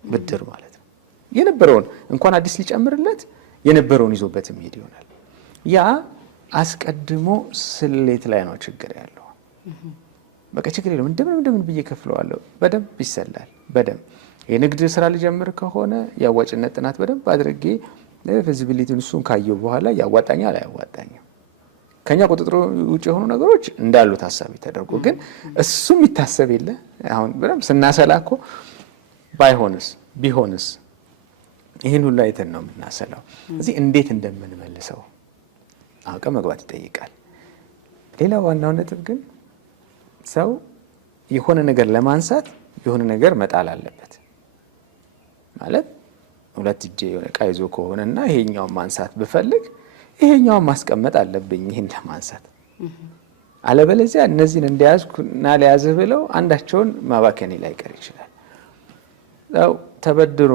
ብድር ማለት ነው የነበረውን እንኳን አዲስ ሊጨምርለት የነበረውን ይዞበት የሚሄድ ይሆናል። ያ አስቀድሞ ስሌት ላይ ነው ችግር ያለው። በቃ ችግር የለም እንደምን ብዬ ከፍለዋለሁ። በደንብ ይሰላል። በደንብ የንግድ ስራ ልጀምር ከሆነ የአዋጭነት ጥናት በደንብ አድርጌ ፊዚቢሊቲን እሱን ካየው በኋላ ያዋጣኛል አያዋጣኝም። ከኛ ቁጥጥር ውጭ የሆኑ ነገሮች እንዳሉ ታሳቢ ተደርጎ ግን እሱም ይታሰብ የለ። አሁን በደንብ ስናሰላ እኮ ቢሆንስ ይህን ሁሉ አይተን ነው የምናሰላው። እዚህ እንዴት እንደምንመልሰው አውቀ መግባት ይጠይቃል። ሌላ ዋናው ነጥብ ግን ሰው የሆነ ነገር ለማንሳት የሆነ ነገር መጣል አለበት። ማለት ሁለት እጄ የሆነ ዕቃ ይዞ ከሆነና ይሄኛውን ማንሳት ብፈልግ ይሄኛውን ማስቀመጥ አለብኝ ይሄን ለማንሳት። አለበለዚያ እነዚህን እንደያዝኩና ለያዝህ ብለው አንዳቸውን ማባከኔ ላይ ቀር ይችላል። ሰው ተበድሮ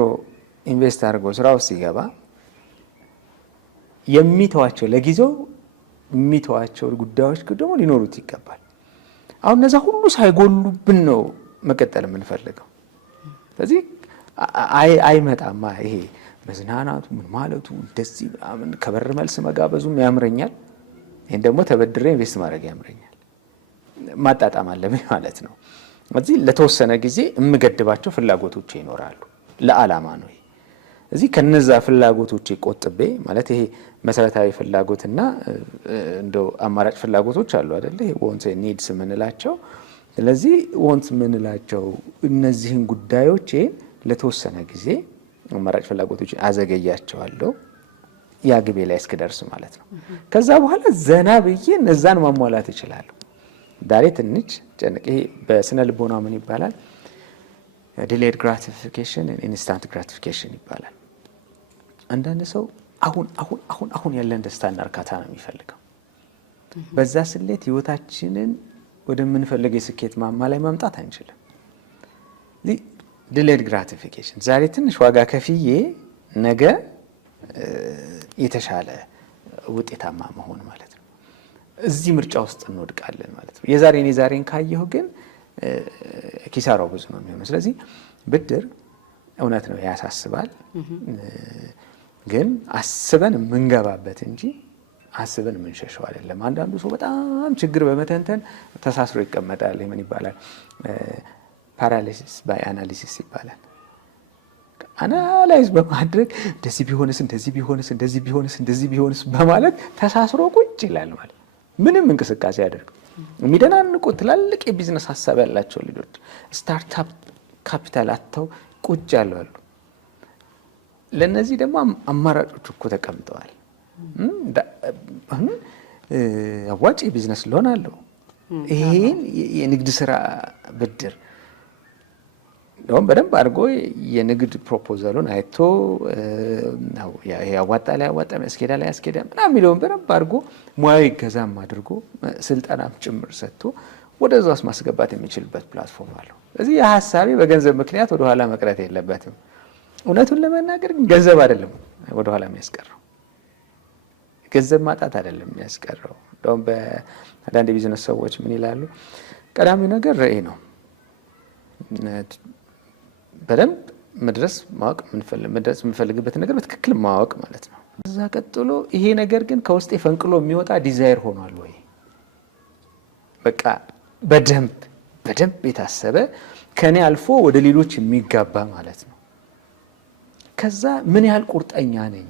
ኢንቨስት አድርጎ ስራው ሲገባ ለጊዜው የሚተዋቸው ጉዳዮች ደግሞ ሊኖሩት ይገባል። አሁን እነዛ ሁሉ ሳይጎሉብን ነው መቀጠል የምንፈልገው። ስለዚህ አይመጣማ ይሄ መዝናናቱ ምን ማለቱ እንደዚህ ምናምን ከበር መልስ መጋበዙም ያምረኛል። ይሄን ደግሞ ተበድሬ ኢንቨስት ማድረግ ያምረኛል። ማጣጣም አለብኝ ማለት ነው። ስለዚህ ለተወሰነ ጊዜ የምገድባቸው ፍላጎቶች ይኖራሉ። ለዓላማ ነው። እዚህ ከነዛ ፍላጎቶች ቆጥቤ ማለት ይሄ መሰረታዊ ፍላጎትና እንደው አማራጭ ፍላጎቶች አሉ አይደል? ይሄ ዋንትስ ኤንድ ኒድስ የምንላቸው። ስለዚህ ዋንትስ የምንላቸው እነዚህን ጉዳዮች ለተወሰነ ጊዜ አማራጭ ፍላጎቶችን አዘገያቸዋለሁ ያ ግቤ ላይ እስክደርስ ማለት ነው። ከዛ በኋላ ዘና ብዬ እነዛን ማሟላት እችላለሁ። ዳሬ ትንሽ ጨንቄ በስነ ልቦና ምን ይባላል? ዲሌድ ግራቲፊኬሽን ኢንስታንት ግራቲፊኬሽን ይባላል። አንዳንድ ሰው አሁን ያለን ደስታና እርካታ ነው የሚፈልገው። በዛ ስሌት ህይወታችንን ወደምንፈልገው የስኬት ማማ ላይ ማምጣት አንችልም። ዲሌድ ግራቲፊኬሽን ዛሬ ትንሽ ዋጋ ከፍዬ ነገ የተሻለ ውጤታማ መሆን ማለት ነው። እዚህ ምርጫ ውስጥ እንወድቃለን ማለት ነው። የዛሬን ካየሁ ግን ኪሳራው ብዙ ነው የሚሆነው። ስለዚህ ብድር እውነት ነው ያሳስባል፣ ግን አስበን የምንገባበት እንጂ አስበን የምንሸሸው አይደለም። አንዳንዱ ሰው በጣም ችግር በመተንተን ተሳስሮ ይቀመጣል። ምን ይባላል? ፓራሊሲስ ባይ አናሊሲስ ይባላል። አናላይዝ በማድረግ እንደዚህ ቢሆንስ በማለት ተሳስሮ ቁጭ ይላል ማለት ምንም እንቅስቃሴ ያደርግ። የሚደናንቁ ትላልቅ የቢዝነስ ሀሳብ ያላቸው ልጆች ስታርታፕ ካፒታል አጥተው ቁጭ ያሉ። ለነዚህ ደግሞ አማራጮች እኮ ተቀምጠዋል። አዋጭ ቢዝነስ ሊሆን አለው። ይሄን የንግድ ስራ ብድር በደንብ አድርጎ የንግድ ፕሮፖዛሉን አይቶ ያዋጣል ያስኬዳል ምናምን የሚለውን በደንብ አድርጎ ሙያዊ ገዛም አድርጎ ስልጠናም ጭምር ሰጥቶ ወደዛ ውስጥ ማስገባት የሚችልበት ፕላትፎርም አለው። ስለዚህ የሀሳቤ በገንዘብ ምክንያት ወደኋላ መቅረት የለበትም። እውነቱን ለመናገር ገንዘብ አይደለም ወደኋላ የሚያስቀረው፣ ገንዘብ ማጣት አይደለም የሚያስቀረው። እንደውም በአንዳንድ የቢዝነስ ሰዎች ምን ይላሉ? ቀዳሚው ነገር ራዕይ ነው። በደንብ መድረስ የምንፈልግበት ነገር በትክክል ማወቅ ማለት ነው። እዛ ቀጥሎ ይሄ ነገር ግን ከውስጤ ፈንቅሎ የሚወጣ ዲዛይር ሆኗል ወይ? በቃ በደንብ የታሰበ ከኔ አልፎ ወደ ሌሎች የሚጋባ ማለት ነው። ከዛ ምን ያህል ቁርጠኛ ነኝ?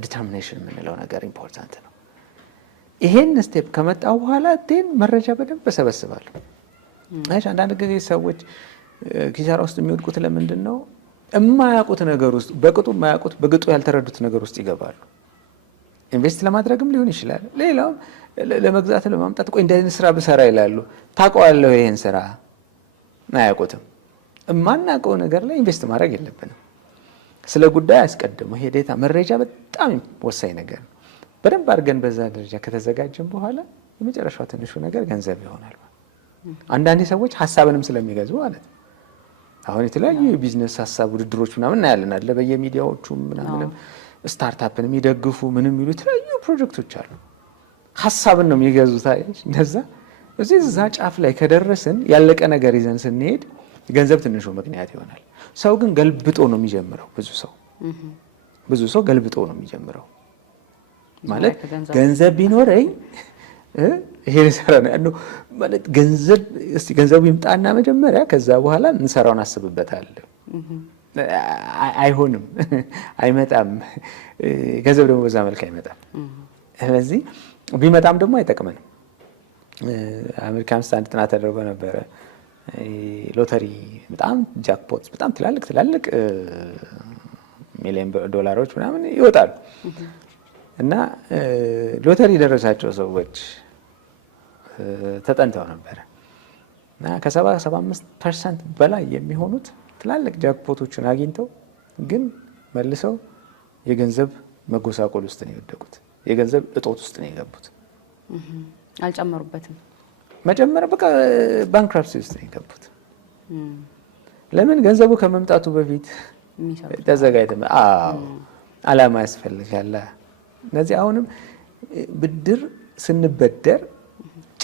ዲተርሚኔሽን የምንለው ነገር ኢምፖርታንት ነው። ይሄን ስቴፕ ከመጣው በኋላ መረጃ በደንብ እሰበስባለሁ። አንዳንድ ጊዜ ሰዎች ኪሳራ ውስጥ የሚወድቁት ለምንድን ነው? የማያውቁት ነገር ውስጥ በቅጡ ያልተረዱት ነገር ውስጥ ይገባሉ። ኢንቨስት ለማድረግም ሊሆን ይችላል። ሌላውም ለመግዛት ለማምጣት ቆይ እንደ አይነት ስራ ብሰራ ይላሉ። ታውቀዋለሁ ይሄን ስራ አያውቁትም። የማናውቀው ነገር ላይ ኢንቨስት ማድረግ የለብንም። ስለ ጉዳይ አስቀድሞ ይሄ ዴታ መረጃ በጣም ወሳኝ ነገር ነው። በደንብ አድርገን በዛ ደረጃ ከተዘጋጀን በኋላ የመጨረሻው ትንሹ ነገር ገንዘብ ይሆናል። አንዳንድ ሰዎች ሀሳብንም ስለሚገዙ ማለት ነው። አሁን የተለያዩ የቢዝነስ ሀሳብ ውድድሮች ምናምን እናያለን አለ በየሚዲያዎቹ ምናምንም ስታርታፕን የሚደግፉ ምንም የሚሉ የተለያዩ ፕሮጀክቶች አሉ። ሀሳብን ነው የሚገዙት። እንደዛ እዛ ጫፍ ላይ ከደረስን ያለቀ ነገር ይዘን ስንሄድ ገንዘብ ትንሹ ምክንያት ይሆናል። ሰው ግን ገልብጦ ነው የሚጀምረው። ብዙ ሰው ገልብጦ ነው የሚጀምረው። ማለት ገንዘብ ቢኖረኝ ይሄ ሰራ ነው ያለው ማለት ገንዘቡ ይምጣና መጀመሪያ ከዛ በኋላ እንሰራውን አስብበታለሁ። አይሆንም፣ አይመጣም። ገንዘብ ደግሞ በዛ መልክ አይመጣም። ስለዚህ ቢመጣም ደግሞ አይጠቅመንም። አሜሪካን ውስጥ አንድ ጥናት ተደርጎ ነበረ። ሎተሪ በጣም ጃክፖት በጣም ትላልቅ ሚሊዮን ዶላሮች ምናምን ይወጣሉ እና ሎተሪ የደረሳቸው ሰዎች ተጠንተው ነበረ እና ከ75% በላይ የሚሆኑት ትላልቅ ጃክፖቶችን አግኝተው ግን መልሰው የገንዘብ መጎሳቆል ውስጥ ነው የወደቁት። የገንዘብ እጦት ውስጥ ነው የገቡት። አልጨመሩበትም። መጨመር በቃ ባንክራፕሲ ውስጥ ነው የገቡት። ለምን? ገንዘቡ ከመምጣቱ በፊት ተዘጋጅተን አላማ ያስፈልጋል። እነዚህ አሁንም ብድር ስንበደር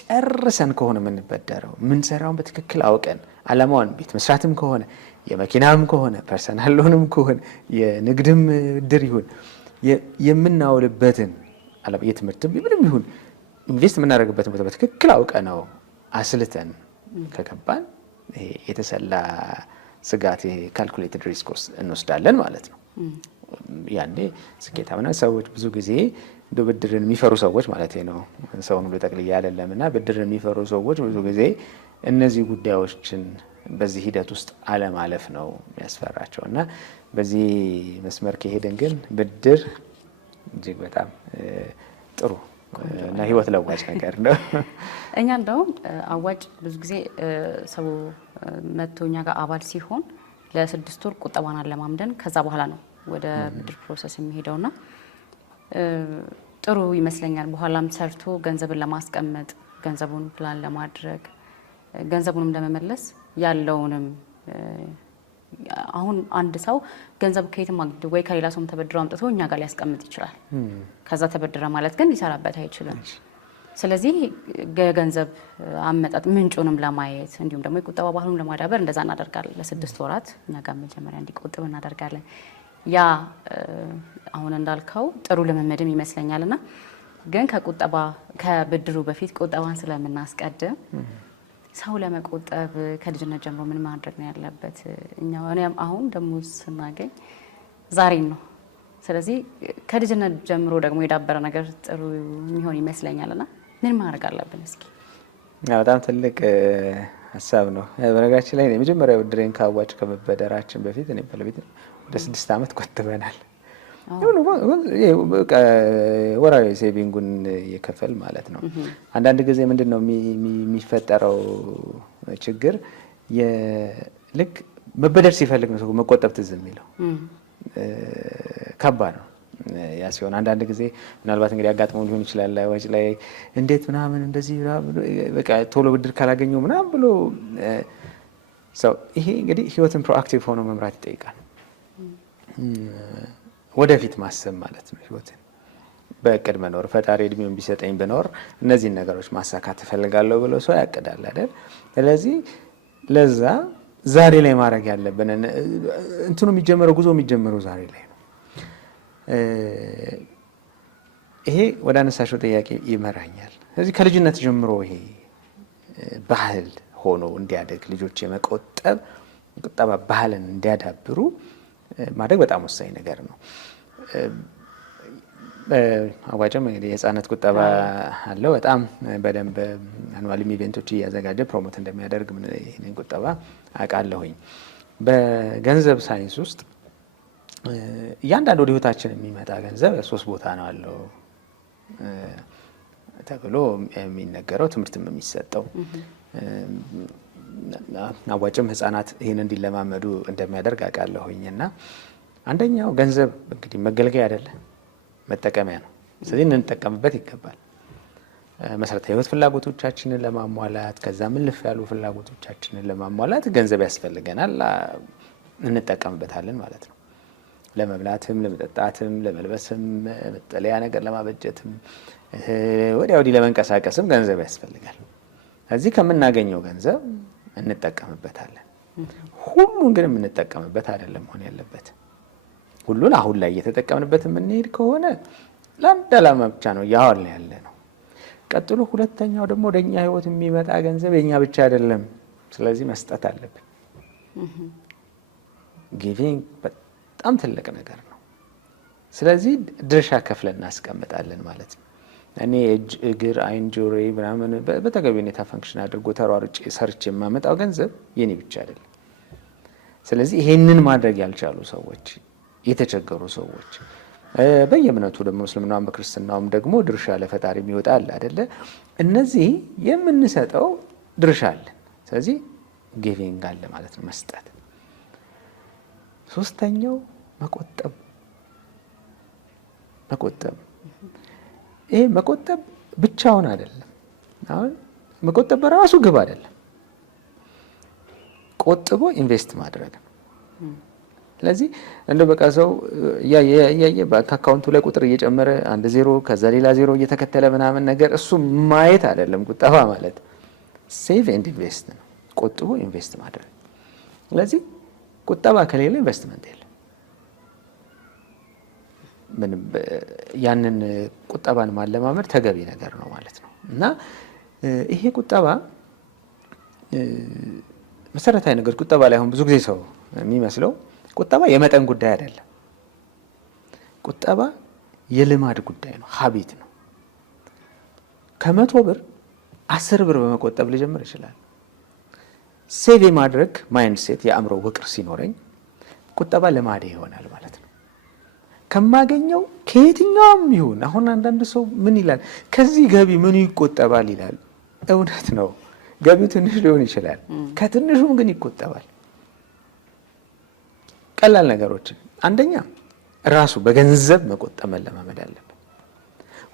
ጨርሰን ከሆነ የምንበደረው የምንሰራውን በትክክል አውቀን አላማውን ቤት መስራትም ከሆነ የመኪናም ከሆነ ፐርሰናል ሎንም ከሆነ የንግድም ብድር ይሁን የምናውልበትን የትምህርትም ምንም ይሁን ኢንቨስት የምናደርግበትን ቦታ በትክክል አውቀ ነው አስልተን ከገባን የተሰላ ስጋት ካልኩሌትድ ሪስክ እንወስዳለን ማለት ነው። ያኔ ስኬታማ ሰዎች ብዙ ጊዜ ብድርን የሚፈሩ ሰዎች ማለት ነው ሰውን ሁሉ ጠቅልያ አይደለም እና ብድርን የሚፈሩ ሰዎች ብዙ ጊዜ እነዚህ ጉዳዮችን በዚህ ሂደት ውስጥ አለማለፍ ነው የሚያስፈራቸው እና በዚህ መስመር ከሄድን ግን ብድር እጅግ በጣም ጥሩ እና ህይወት ለዋጭ ነገር ነው። እኛ እንደውም አዋጭ ብዙ ጊዜ ሰው መጥቶ እኛ ጋር አባል ሲሆን ለ6 ወር ቁጠባን አለማምደን ከዛ በኋላ ነው ወደ ብድር ፕሮሰስ የሚሄደውና ጥሩ ይመስለኛል። በኋላም ሰርቶ ገንዘብን ለማስቀመጥ ገንዘቡን ፕላን ለማድረግ ገንዘቡንም ለመመለስ ያለውንም አሁን አንድ ሰው ገንዘብ ከየትም ወይ ከሌላ ሰውም ተበድሮ አምጥቶ እኛ ጋር ሊያስቀምጥ ይችላል። ከዛ ተበድረ ማለት ግን ሊሰራበት አይችልም። ስለዚህ ገንዘብ አመጣጥ ምንጩንም ለማየት እንዲሁም ደግሞ የቁጠባ ባህሉን ለማዳበር እንደዛ እናደርጋለን። ለ6 ወራት እኛ ጋር መጀመሪያ እንዲቆጥብ እናደርጋለን። ያ አሁን እንዳልከው ጥሩ ልምምድም ይመስለኛልና ግን ከብድሩ በፊት ቁጠባን ስለምናስቀድም ሰው ለመቆጠብ ከልጅነት ጀምሮ ምን ማድረግ ነው ያለበት? እኔም አሁን ደሞዝ ስናገኝ ዛሬን ነው። ስለዚህ ከልጅነት ጀምሮ ደግሞ የዳበረ ነገር ጥሩ የሚሆን ይመስለኛልና ምን ማድረግ አለብን? እስኪ በጣም ትልቅ ሀሳብ ነው። በነገራችን ላይ የመጀመሪያ ብድሬን ከአዋጭ ከመበደራችን በፊት እኔ ባለቤት ወደ 6 ዓመት ቆጥበናል። ወራዊ ሴቪንጉን የከፈል ማለት ነው። አንዳንድ ጊዜ ምንድን ነው የሚፈጠረው ችግር? ልክ መበደር ሲፈልግ ነው ሰው መቆጠብ ትዝ የሚለው። ከባድ ነው ያ ሲሆን፣ አንዳንድ ጊዜ ምናልባት እንግዲህ አጋጥሞ ሊሆን ይችላል። ወጪ ላይ እንዴት ምናምን እንደዚህ በቃ ቶሎ ብድር ካላገኘው ምናምን ብሎ ሰው ይሄ እንግዲህ ህይወትን ፕሮአክቲቭ ሆኖ መምራት ይጠይቃል። ወደፊት ማሰብ ማለት ነው። ህይወትን በእቅድ መኖር። ፈጣሪ እድሜውን ቢሰጠኝ ብኖር እነዚህን ነገሮች ማሳካት እፈልጋለሁ ብሎ ሰው ያቅዳል አይደል? ስለዚህ ለዛ ዛሬ ላይ ማድረግ ያለብን እንትኑ ጉዞ የሚጀምረው ዛሬ ላይ ነው። ይሄ ወደ አነሳሽው ጥያቄ ይመራኛል። ስለዚህ ከልጅነት ጀምሮ ይሄ ባህል ሆኖ እንዲያደግ ልጆች የመቆጠብ ቁጠባ ባህልን እንዲያዳብሩ ማድረግ በጣም ወሳኝ ነገር ነው። አዋጭም እንግዲህ የህፃናት ቁጠባ አለው። በጣም በደንብ አኑዋልም ኢቬንቶች እያዘጋጀ ፕሮሞት እንደሚያደርግ ይህንን ቁጠባ አውቃለሁኝ። በገንዘብ ሳይንስ ውስጥ እያንዳንዱ ወደ ህይወታችን የሚመጣ ገንዘብ 3 ቦታ ነው አለው ተብሎ የሚነገረው ትምህርትም የሚሰጠው። አዋጭም ህፃናት ይህን እንዲለማመዱ እንደሚያደርግ አውቃለሁኝ። እና አንደኛው ገንዘብ እንግዲህ መገልገያ አይደለ፣ መጠቀሚያ ነው። ስለዚህ እንጠቀምበት ይገባል። መሰረታዊ ህይወት ፍላጎቶቻችንን ለማሟላት ከዛ ምልፍ ያሉ ፍላጎቶቻችንን ለማሟላት ገንዘብ ያስፈልገናል፣ እንጠቀምበታለን ማለት ነው። ለመብላትም፣ ለመጠጣትም፣ ለመልበስም፣ መጠለያ ነገር ለማበጀትም፣ ወዲያ ወዲህ ለመንቀሳቀስም ገንዘብ ያስፈልጋል። እዚህ ከምናገኘው ገንዘብ እንጠቀምበታለን። ሁሉን ግን የምንጠቀምበት አይደለም መሆን ያለበት። ሁሉን አሁን ላይ እየተጠቀምንበት የምንሄድ ከሆነ ለአንድ ዓላማ ብቻ ነው እያዋልን ያለ ነው። ቀጥሎ ሁለተኛው ደግሞ ወደኛ ህይወት የሚመጣ ገንዘብ የኛ ብቻ አይደለም። ስለዚህ መስጠት አለብን። ጊቪንግ በጣም ትልቅ ነገር ነው። ስለዚህ ድርሻ ከፍለን እናስቀምጣለን ማለት ነው። እኔ እጅ፣ እግር፣ አይን፣ ጆሮ ምናምን በተገቢ ሁኔታ ፈንክሽን አድርጎ ተሯርጬ ሰርቼ የማመጣው ገንዘብ የኔ ብቻ አይደለም። ስለዚህ ይሄንን ማድረግ ያልቻሉ ሰዎች፣ የተቸገሩ ሰዎች በየእምነቱ ደግሞ እስልምናውም በክርስትናውም ደግሞ ድርሻ ለፈጣሪ የሚወጣ አለ አይደለ? እነዚህ የምንሰጠው ድርሻ አለን። ስለዚህ ጊቪንግ አለ ማለት ነው፣ መስጠት። ሶስተኛው መቆጠብ። ይሄ መቆጠብ ብቻውን አይደለም። አሁን መቆጠብ በራሱ ግብ አይደለም። ቆጥቦ ኢንቨስት ማድረግ ነው። ስለዚህ እንደው በቃ ሰው እያየ በአካውንቱ ላይ ቁጥር እየጨመረ 1 0 ከዛ ሌላ 0 እየተከተለ ምናምን ነገር እሱ ማየት አይደለም ቁጠባ ማለት። ሴቭ ኤንድ ኢንቨስት ነው። ቆጥቦ ኢንቨስት ማድረግ። ስለዚህ ቁጠባ ከሌለ ኢንቨስትመንት የለም። ያንን ቁጠባን ማለማመድ ተገቢ ነገር ነው ማለት ነው። እና ይሄ ቁጠባ መሰረታዊ ነገር ቁጠባ ላይ አሁን ብዙ ጊዜ ሰው የሚመስለው ቁጠባ የመጠን ጉዳይ አይደለም። ቁጠባ የልማድ ጉዳይ ነው፣ ሀቢት ነው። ከ100 ብር 10 ብር በመቆጠብ ሊጀምር ይችላል። ሴቭ የማድረግ ማይንድ ሴት የአእምሮ ውቅር ሲኖረኝ ቁጠባ ልማዴ ይሆናል ማለት ነው። ከማገኘው ከየትኛውም ይሁን አሁን አንዳንድ ሰው ምን ይላል ከዚህ ገቢ ምኑ ይቆጠባል ይላል። እውነት ነው፣ ገቢው ትንሽ ሊሆን ይችላል፣ ከትንሹም ግን ይቆጠባል። ቀላል ነገሮችን አንደኛ ራሱ በገንዘብ መቆጠብ መለማመድ አለብን።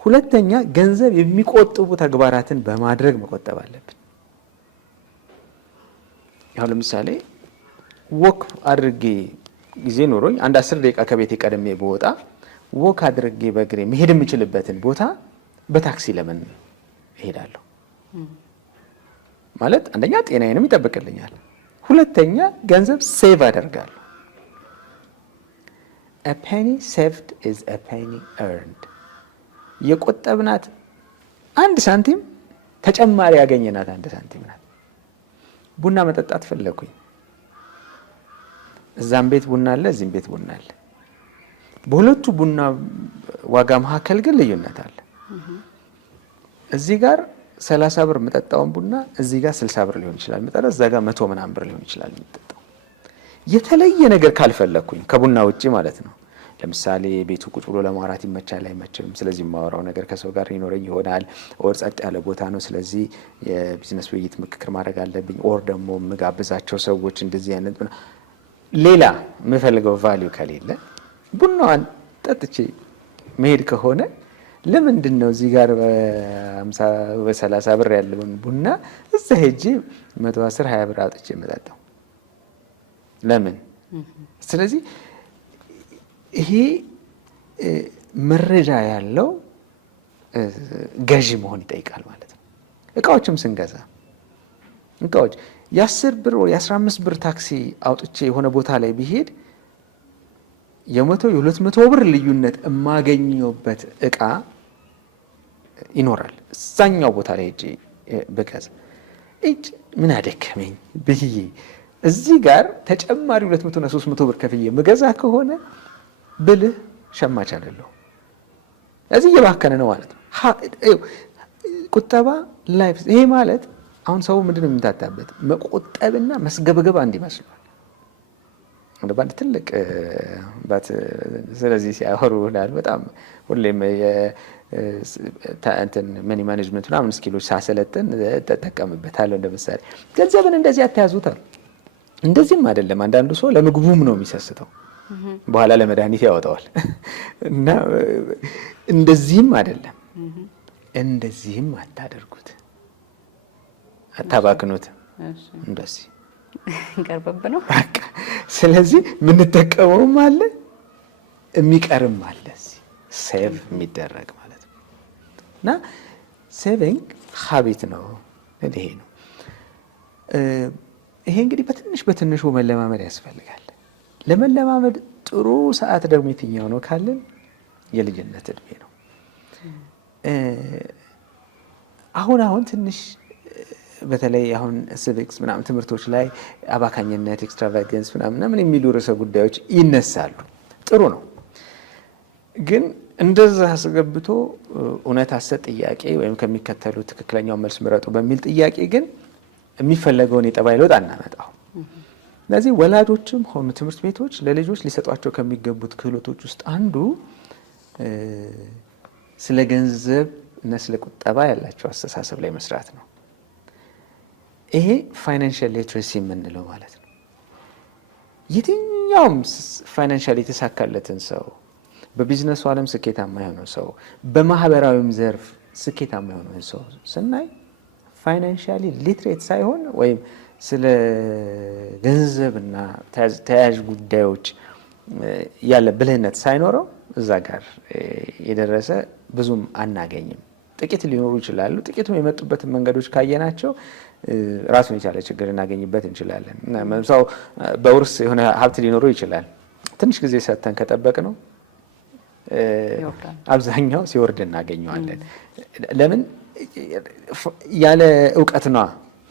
ሁለተኛ ገንዘብ የሚቆጥቡ ተግባራትን በማድረግ መቆጠብ አለብን። ያው ለምሳሌ ወክ አድርጌ ጊዜ ኖሮኝ አንድ 10 ደቂቃ ከቤቴ ቀደሜ በወጣ ወክ አድርጌ በእግሬ መሄድ የምችልበትን ቦታ በታክሲ ለምን እሄዳለሁ? ማለት አንደኛ ጤናዬንም ይጠብቅልኛል፣ ሁለተኛ ገንዘብ ሴቭ አደርጋለሁ። a penny saved is a penny earned። የቆጠብናት አንድ ሳንቲም ተጨማሪ ያገኘናት አንድ ሳንቲም ናት። ቡና መጠጣት ፈለኩኝ፣ እዛም ቤት ቡና አለ፣ እዚህም ቤት ቡና አለ። በሁለቱ ቡና ዋጋ መካከል ግን ልዩነት አለ። እዚህ ጋር 30 ብር የምጠጣውን ቡና እዚህ ጋር 60 ብር ሊሆን ይችላል የምጠጣው፣ እዛ ጋር 100 ምናምን ብር ሊሆን ይችላል የምጠጣው። የተለየ ነገር ካልፈለኩኝ ከቡና ውጪ ማለት ነው። ለምሳሌ ቤቱ ቁጭ ብሎ ለማውራት ይመቻል አይመችም፣ ስለዚህ የማወራው ነገር ከሰው ጋር ይኖረኝ ይሆናል። ኦር ጸጥ ያለ ቦታ ነው፣ ስለዚህ የቢዝነስ ውይይት ምክክር ማድረግ አለብኝ። ኦር ደግሞ የምጋብዛቸው ሰዎች እንደዚህ አይነት ሌላ የምፈልገው ቫሊዩ ከሌለ ቡናዋን ጠጥቼ መሄድ ከሆነ ለምንድን ነው እዚህ ጋር በ50 በ30 ብር ያለውን ቡና እዛ ሄጄ 110 20 ብር አውጥቼ የምጠጣው ለምን? ስለዚህ ይሄ መረጃ ያለው ገዢ መሆን ይጠይቃል ማለት ነው። እቃዎችም ስንገዛ እቃዎች የ10 ብር ወይ የ15 ብር ታክሲ አውጥቼ የሆነ ቦታ ላይ ቢሄድ የ100 የ200 ብር ልዩነት የማገኘበት እቃ ይኖራል። እዛኛው ቦታ ላይ ሄጄ ብገዛ ምን አደከመኝ ብዬ እዚህ ጋር ተጨማሪ 200 እና 300 ብር ከፍዬ ምገዛ ከሆነ ብልህ ሸማች አይደለሁ። እዚህ እየባከነ ነው ማለት ነው። ቁጠባ ላይፍ ይሄ ማለት አሁን ሰው ምንድነው የሚታጣበት? መቆጠብና መስገብገብ አንድ ይመስላል። እንደ ባንድ ትልቅ ስለዚህ ሲያወሩ በጣም ሁሌም እንትን መኒ ማኔጅመንት ምናምን ስኪሎች ሳሰለጥን ተጠቀምበታለሁ። እንደምሳሌ ገንዘብን እንደዚህ አታያዙታል። እንደዚህም አይደለም። አንዳንዱ ሰው ለምግቡም ነው የሚሰስተው፣ በኋላ ለመድኃኒት ያወጣዋል። እና እንደዚህም አይደለም፣ እንደዚህም አታደርጉት፣ አታባክኑት። እንደዚህ ቀርበብ ነው። ስለዚህ የምንጠቀመውም አለ የሚቀርም አለ። ሴቭ የሚደረግ ማለት ነው። እና ሴቪንግ ሀቢት ነው። ይሄ ነው። ይሄ እንግዲህ በትንሹ መለማመድ ያስፈልጋል። ለመለማመድ ጥሩ ሰዓት ደግሞ የትኛው ነው ካለን የልጅነት እድሜ ነው። አሁን ትንሽ በተለይ አሁን ሲቪክስ ምናምን ትምህርቶች ላይ አባካኝነት፣ ኤክስትራቫገንስ ምናምን የሚሉ ርዕሰ ጉዳዮች ይነሳሉ። ጥሩ ነው። ግን እንደዛ አስገብቶ እውነት ሐሰት ጥያቄ ወይም ከሚከተሉ ትክክለኛው መልስ ምረጡ በሚል ጥያቄ ግን የሚፈለገውን የጠባይ ለውጥ አናመጣው። ስለዚህ ወላጆችም ሆኑ ትምህርት ቤቶች ለልጆች ሊሰጧቸው ከሚገቡት ክህሎቶች ውስጥ አንዱ ስለ ገንዘብ እና ስለ ቁጠባ ያላቸው አስተሳሰብ ላይ መስራት ነው። ይሄ ፋይናንሻል ሊትሬሲ የምንለው ማለት ነው። የትኛውም ፋይናንሻል የተሳካለትን ሰው፣ በቢዝነሱ ዓለም ስኬታማ የሆነው ሰው፣ በማህበራዊም ዘርፍ ስኬታማ የሆነው ሰው ስናይ ፋይናንሻሊ ሊትሬት ሳይሆን ወይም ስለ ገንዘብና ተያያዥ ጉዳዮች ያለ ብልህነት ሳይኖረው እዛ ጋር የደረሰ ብዙም አናገኝም። ጥቂት ሊኖሩ ይችላሉ። ጥቂቱም የመጡበትን መንገዶች ካየናቸው ራሱን የቻለ ችግር እናገኝበት እንችላለን። ሰው በውርስ የሆነ ሀብት ሊኖረው ይችላል። ትንሽ ጊዜ ሰጥተን ከጠበቅ ነው አብዛኛው ሲወርድ እናገኘዋለን። ለምን? ያለ እውቀት ነዋ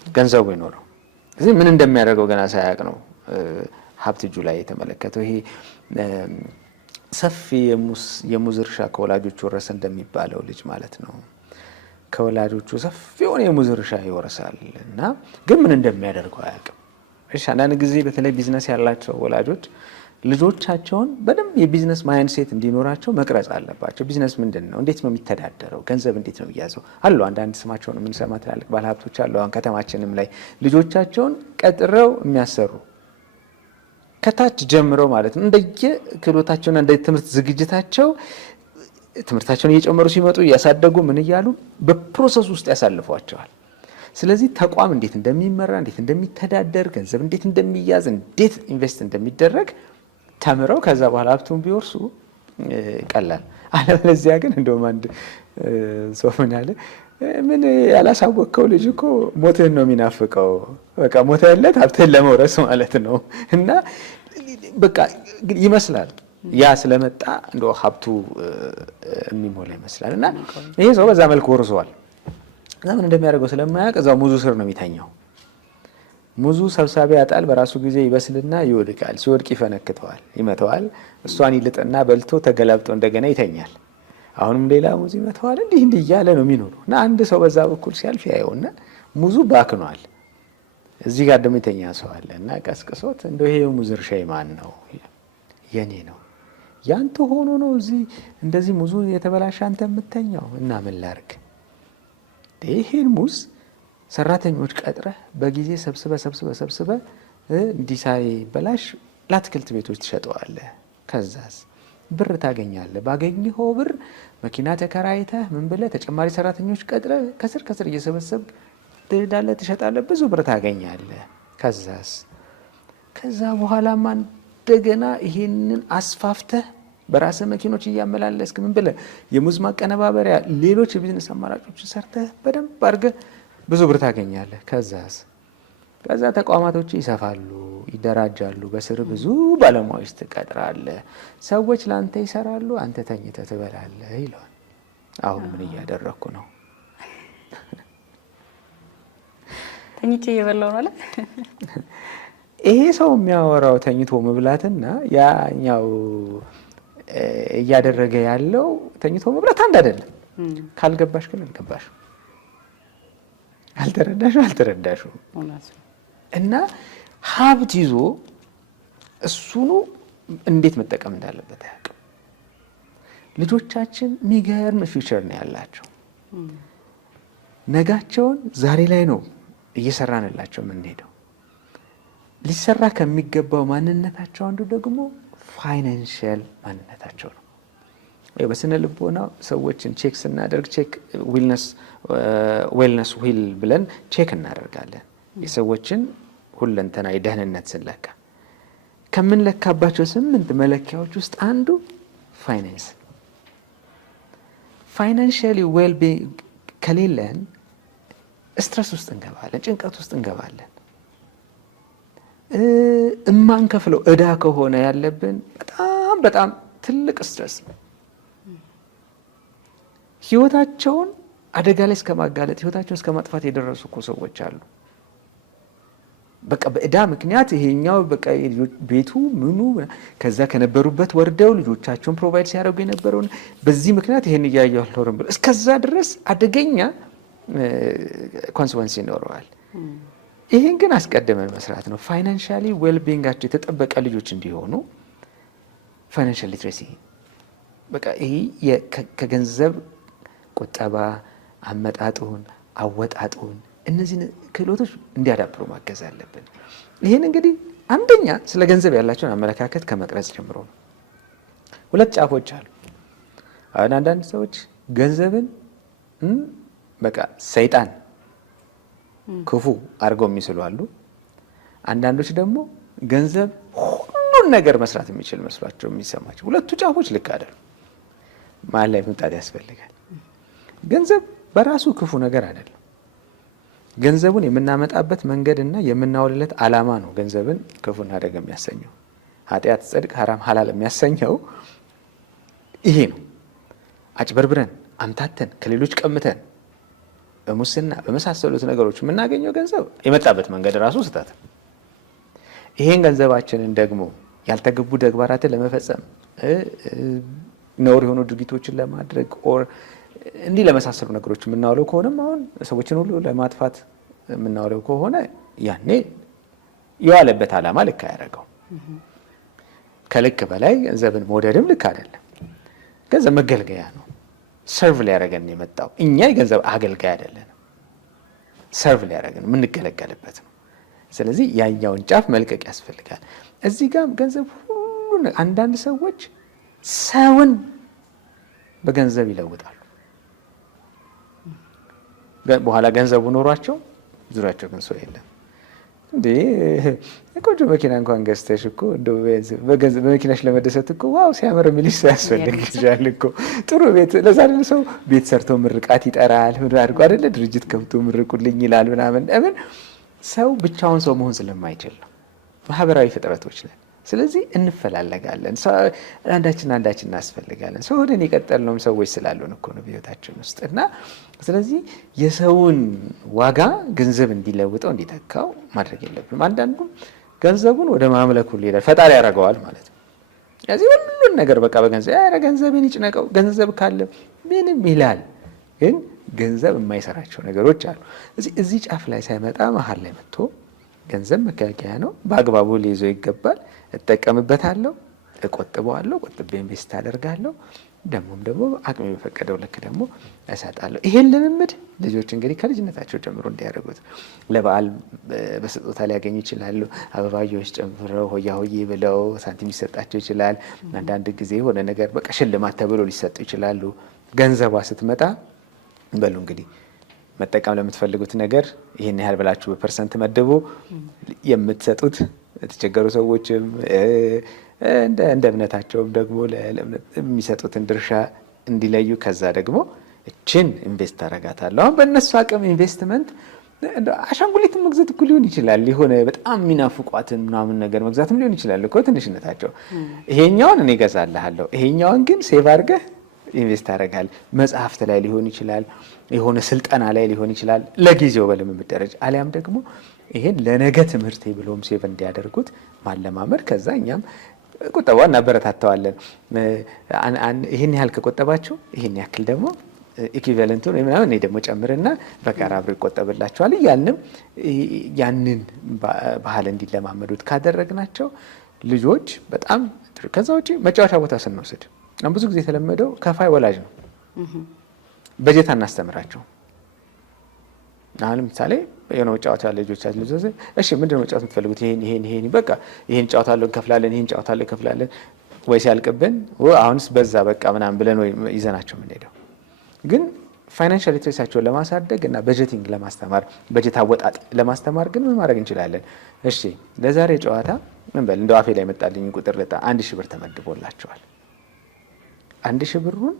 ገንዘቡ ይኖረው። እዚህ ምን እንደሚያደርገው ገና ሳያውቅ ነው ሀብት እጁ ላይ የተመለከተው። ይሄ ሰፊ የሙዝ እርሻ ከወላጆች ወረሰ እንደሚባለው ልጅ ማለት ነው። ከወላጆቹ ሰፊ የሆነ የሙዝ እርሻ ይወርሳል እና ግን ምን እንደሚያደርገው አያውቅም። እሺ አንዳንድ ጊዜ በተለይ ቢዝነስ ያላቸው ወላጆች ልጆቻቸውን በደንብ የቢዝነስ ማይንድሴት እንዲኖራቸው መቅረጽ አለባቸው። ቢዝነስ ምንድን ነው? እንዴት ነው የሚተዳደረው? ገንዘብ እንዴት ነው የሚያዘው? አሉ አንዳንድ ስማቸውን የምንሰማ ትላልቅ ባለሀብቶች አሉ። አሁን ከተማችንም ላይ ልጆቻቸውን ቀጥረው የሚያሰሩ ከታች ጀምረው ማለት ነው እንደየ ክህሎታቸውና እንደ ትምህርት ዝግጅታቸው ትምህርታቸውን እየጨመሩ ሲመጡ እያሳደጉ ምን እያሉ በፕሮሰስ ውስጥ ያሳልፏቸዋል። ስለዚህ ተቋም እንዴት እንደሚመራ፣ እንዴት እንደሚተዳደር፣ ገንዘብ እንዴት እንደሚያዝ፣ እንዴት ኢንቨስት እንደሚደረግ ተምረው ከዛ በኋላ ሀብቱን ቢወርሱ ቀላል። አለበለዚያ ግን እንደውም አንድ ሰው ምን አለ፣ ምን ያላሳወቅከው ልጅ እኮ ሞትህን ነው የሚናፍቀው። በቃ ሞተለት ሀብትህን ለመውረስ ማለት ነው። እና በቃ ይመስላል ያ ስለመጣ እንደው ሀብቱ የሚሞላ ይመስላል። እና ይሄ ሰው በዛ መልኩ ወርሷል። ምን እንደሚያደርገው ስለማያውቅ እዛው ሙዙ ስር ነው የሚተኛው። ሙዙ ሰብሳቢ ያጣል። በራሱ ጊዜ ይበስልና ይወድቃል። ሲወድቅ ይፈነክተዋል፣ ይመተዋል። እሷን ይልጥና በልቶ ተገላብጦ እንደገና ይተኛል። አሁንም ሌላ ሙዝ ይመተዋል። እንዲህ እያለ ነው የሚኖረው። እና አንድ ሰው በዛ በኩል ሲያልፍ ያየውና ሙዙ ባክኗል። እዚህ ጋር ደግሞ የተኛ ሰው አለ እና ቀስቅሶት እንደው ይሄ ሙዝ እርሻ ማን ነው? የኔ ነው። ያንተ ሆኖ ነው እዚህ እንደዚህ ሙዙ የተበላሸ አንተ የምተኛው? እና ምን ላርግ? ይሄን ሙዝ ሰራተኞች ቀጥረህ በጊዜ ሰብስበ እንዲህ ሳይበላሽ ለአትክልት ቤቶች ትሸጠዋለህ። ከዛስ ብር ታገኛለህ። ባገኘኸው ብር መኪና ተከራይተህ ምን ብለህ ተጨማሪ ሰራተኞች ቀጥረህ ከስር እየሰበሰብ ትሄዳለህ፣ ትሸጣለህ፣ ብዙ ብር ታገኛለህ። ከዛስ ከዛ በኋላማ እንደገና ይሄንን አስፋፍተህ በራስህ መኪኖች እያመላለስክ ምን ብለህ የሙዝ ማቀነባበሪያ፣ ሌሎች የቢዝነስ አማራጮችን ሰርተህ በደንብ አድርገህ ብዙ ብር ታገኛለህ። ከዛ ተቋማቶች ይሰፋሉ፣ ይደራጃሉ። በስር ብዙ ባለሙያዎች ትቀጥራለህ። ሰዎች ለአንተ ይሰራሉ፣ አንተ ተኝተህ ትበላለህ ይለዋል። አሁን ምን እያደረግኩ ነው? ተኝቼ እየበላሁ ማለት ይሄ ሰው የሚያወራው ተኝቶ መብላትና ያኛው እያደረገ ያለው ተኝቶ መብላት አንድ አይደለም። ካልገባሽ ግን አልገባሽ፣ አልተረዳሹ እና ሀብት ይዞ እሱኑ እንዴት መጠቀም እንዳለበት አያውቅም። ልጆቻችን የሚገርም ፊውቸር ነው ያላቸው። ነጋቸውን ዛሬ ላይ ነው እየሰራንላቸው የምንሄደው። ሊሰራ ከሚገባው ማንነታቸው አንዱ ደግሞ ፋይናንሽል ማንነታቸው ነው። በስነ ልቦና ሰዎችን ቼክ ስናደርግ ዌልነስ ዊል ብለን ቼክ እናደርጋለን። የሰዎችን ሁለንተና የደህንነት ስንለካ ከምንለካባቸው 8 መለኪያዎች ውስጥ አንዱ ፋይናንስ። ፋይናንሽሊ ዌልቢንግ ከሌለን ስትረስ ውስጥ እንገባለን፣ ጭንቀት ውስጥ እንገባለን። እማንከፍለው እዳ ከሆነ ያለብን በጣም ትልቅ ስትረስ ነው። ህይወታቸውን አደጋ ላይ እስከማጋለጥ ህይወታቸውን እስከ ማጥፋት የደረሱ እኮ ሰዎች አሉ። በቃ በእዳ ምክንያት ይሄኛው በቃ ቤቱ ምኑ ከዛ ከነበሩበት ወርደው ልጆቻቸውን ፕሮቫይድ ሲያደርጉ የነበረውን በዚህ ምክንያት ይሄን እያየሁ አልኖርም ብለው እስከዛ ድረስ አደገኛ ኮንሲኩዌንስ ይኖረዋል። ይሄን ግን አስቀድመን መስራት ነው። ፋይናንሻሊ ዌልቢንጋቸው የተጠበቀ ልጆች እንዲሆኑ ፋይናንሻል ሊትሬሲ በቃ ይሄ ከገንዘብ ቁጠባ አመጣጡን፣ አወጣጡን እነዚህን ክህሎቶች እንዲያዳብሩ ማገዝ አለብን። ይህን እንግዲህ አንደኛ ስለ ገንዘብ ያላቸውን አመለካከት ከመቅረጽ ጀምሮ ነው። 2 ጫፎች አሉ። አሁን አንዳንድ ሰዎች ገንዘብን በቃ ሰይጣን ክፉ አድርገው የሚስሉ አሉ። አንዳንዶች ደግሞ ገንዘብ ሁሉን ነገር መስራት የሚችል መስሏቸው የሚሰማቸው። 2ቱ ጫፎች ልክ አይደሉም። መሀል ላይ መምጣት ያስፈልጋል። ገንዘብ በራሱ ክፉ ነገር አይደለም። ገንዘቡን የምናመጣበት መንገድና የምናውልለት ዓላማ ነው ገንዘብን ክፉና ደግ የሚያሰኘው። ኃጢአት፣ ጽድቅ፣ ሐራም፣ ሐላል የሚያሰኘው ይሄ ነው። አጭበርብረን አምታተን ከሌሎች ቀምተን በሙስና በመሳሰሉት ነገሮች የምናገኘው ገንዘብ የመጣበት መንገድ ራሱ ስህተት። ይሄን ገንዘባችንን ደግሞ ያልተገቡ ተግባራትን ለመፈጸም ነውር የሆኑ ድርጊቶችን ለማድረግ ኦር እንዲህ ለመሳሰሉ ነገሮች የምናውለው ከሆነም አሁን ሰዎችን ሁሉ ለማጥፋት የምናውለው ከሆነ ያኔ የዋለበት ዓላማ ልክ አያደርገው። ከልክ በላይ ገንዘብን መውደድም ልክ አይደለም። ገንዘብ መገልገያ ነው። ሰርቭ ሊያደርገን የመጣው እኛ የገንዘብ አገልጋይ አይደለንም። ሰርቭ ሊያደርገን የምንገለገልበት ነው። ስለዚህ ያኛውን ጫፍ መልቀቅ ያስፈልጋል። እዚህ ጋር ገንዘብ ሁሉ አንዳንድ ሰዎች ሰውን በገንዘብ ይለውጣሉ። በኋላ ገንዘቡ ኖሯቸው ዙሪያቸው ግን ሰው የለም። እንዴ ቆንጆ መኪና እንኳን ገዝተሽ እኮ እንደው በመኪናሽ ለመደሰት እኮ ዋው ሲያምር የሚልሽ ሰው ያስፈልግሻል እኮ። ጥሩ ቤት ለዛ አይደል ሰው ቤት ሰርቶ ምርቃት ይጠራል። ምን አድርጎ አይደለ ድርጅት ከብቶ ምርቁልኝ ይላል ምናምን። ለምን ሰው ብቻውን ሰው መሆን ስለማይችል ነው። ማህበራዊ ፍጥረቶች ነን። ስለዚህ እንፈላለጋለን። አንዳችን እናስፈልጋለን። ሰው ወደን የቀጠልነውም ሰዎች ስላሉን እኮ ነው በህይወታችን ውስጥ እና ስለዚህ የሰውን ዋጋ ገንዘብ እንዲለውጠው እንዲተካው ማድረግ የለብንም። አንዳንዱም ገንዘቡን ወደ ማምለኩ ሊሄዳል፣ ፈጣሪ ያደርገዋል ማለት ነው። ስለዚህ ሁሉን ነገር በቃ በገንዘብ ገንዘብን ይጭነቀው፣ ገንዘብ ካለ ምንም ይላል። ግን ገንዘብ የማይሰራቸው ነገሮች አሉ። እዚህ ጫፍ ላይ ሳይመጣ መሀል ላይ መጥቶ ገንዘብ መገልገያ ነው፣ በአግባቡ ሊይዘው ይገባል። እጠቀምበታለሁ፣ እቆጥበዋለሁ፣ ቆጥቤ ኢንቨስት አደርጋለሁ፣ ደግሞ አቅሜ በፈቀደው ልክ ደግሞ እሰጣለሁ። ይሄን ልምምድ ልጆች እንግዲህ ከልጅነታቸው ጀምሮ እንዲያደርጉት ለበዓል በስጦታ ሊያገኙ ይችላሉ። አበባዮች ጨምረው ሆያ ሆዬ ብለው ሳንቲም ሊሰጣቸው ይችላል። አንዳንድ ጊዜ የሆነ ነገር በቃ ሽልማት ተብሎ ሊሰጡ ይችላሉ። ገንዘቧ ስትመጣ በሉ እንግዲህ መጠቀም ለምትፈልጉት ነገር ይህን ያህል ብላችሁ በፐርሰንት መድቡ። የምትሰጡት የተቸገሩ ሰዎችም እንደ እምነታቸውም ደግሞ የሚሰጡትን ድርሻ እንዲለዩ፣ ከዛ ደግሞ እችን ኢንቨስት አረጋታለሁ። አሁን በእነሱ አቅም ኢንቨስትመንት አሻንጉሊትን መግዛት እኮ ሊሆን ይችላል። የሆነ በጣም የሚናፍቋትን ምናምን ነገር መግዛትም ሊሆን ይችላል እኮ ትንሽነታቸው። ይሄኛውን እኔ እገዛልሃለሁ፣ ይሄኛውን ግን ሴቭ አድርገህ ኢንቨስት አደርጋል። መጽሐፍት ላይ ሊሆን ይችላል፣ የሆነ ስልጠና ላይ ሊሆን ይችላል፣ ለጊዜው በልምምድ ደረጃ አሊያም ደግሞ ይሄን ለነገ ትምህርቴ ብሎም ሴቭ እንዲያደርጉት ማለማመድ። ከዛ እኛም ቁጠባ እናበረታተዋለን። ይህን ያህል ከቆጠባችሁ ይህን ያክል ደግሞ ኢኩቪቫለንቱን ወይ ምናምን እኔ ደግሞ ጨምርና በጋራ አብሮ ይቆጠብላችኋል እያልንም ያንን ባህል እንዲለማመዱት ካደረግናቸው ልጆች በጣም ከዛ ውጪ መጫወቻ ቦታ ስንወስድ ብዙ ጊዜ የተለመደው ከፋይ ወላጅ ነው። በጀት አናስተምራቸው። አሁን ለምሳሌ የሆነ ጨዋታ ልጆች እሺ ምንድን ነው መጫወት የምትፈልጉት? ይሄን በቃ ይሄን ጨዋታለን እንከፍላለን፣ ይሄን ጨዋታለን እንከፍላለን። ወይ ሲያልቅብን አሁንስ በዛ በቃ ምናምን ብለን ወይ ይዘናቸው የምንሄደው። ግን ፋይናንሻል ሊትሬሲያቸውን ለማሳደግ እና በጀቲንግ ለማስተማር በጀት አወጣጥ ለማስተማር ግን ምን ማድረግ እንችላለን? እሺ ለዛሬ ጨዋታ ምን በል እንደው አፌ ላይ መጣልኝ ቁጥር 1000 ብር ተመድቦላቸዋል። 1000 ብሩን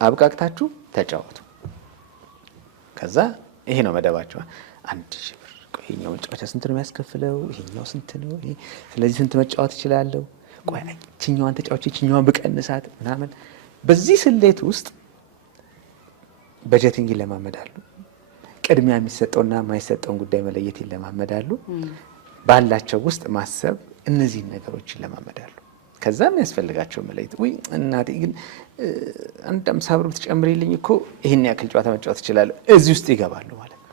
አብቃቅታችሁ ተጫወቱ። ከዛ ይሄ ነው መደባቸው። 1000 ብር ቆይ ይሄኛው ጨዋታ ስንት ነው የሚያስከፍለው? ይሄኛው ስንት ነው? ስለዚህ ስንት መጫወት እችላለሁ? ቆይ እቺኛዋን ተጫዋች እቺኛዋን ብቀንሳት ምናምን። በዚህ ስሌት ውስጥ በጀቲንግ ይለማመዳሉ። ቅድሚያ የሚሰጠውና የማይሰጠውን ጉዳይ መለየት ይለማመዳሉ። ባላቸው ውስጥ ማሰብ፣ እነዚህን ነገሮች ይለማመዳሉ። ከዛ የሚያስፈልጋቸው መለየት። ወይ እናቴ ግን አንድ 50 ብር ብትጨምሪልኝ እኮ ይሄን ያክል ጨዋታ መጫወት እችላለሁ። እዚህ ውስጥ ይገባሉ ማለት ነው።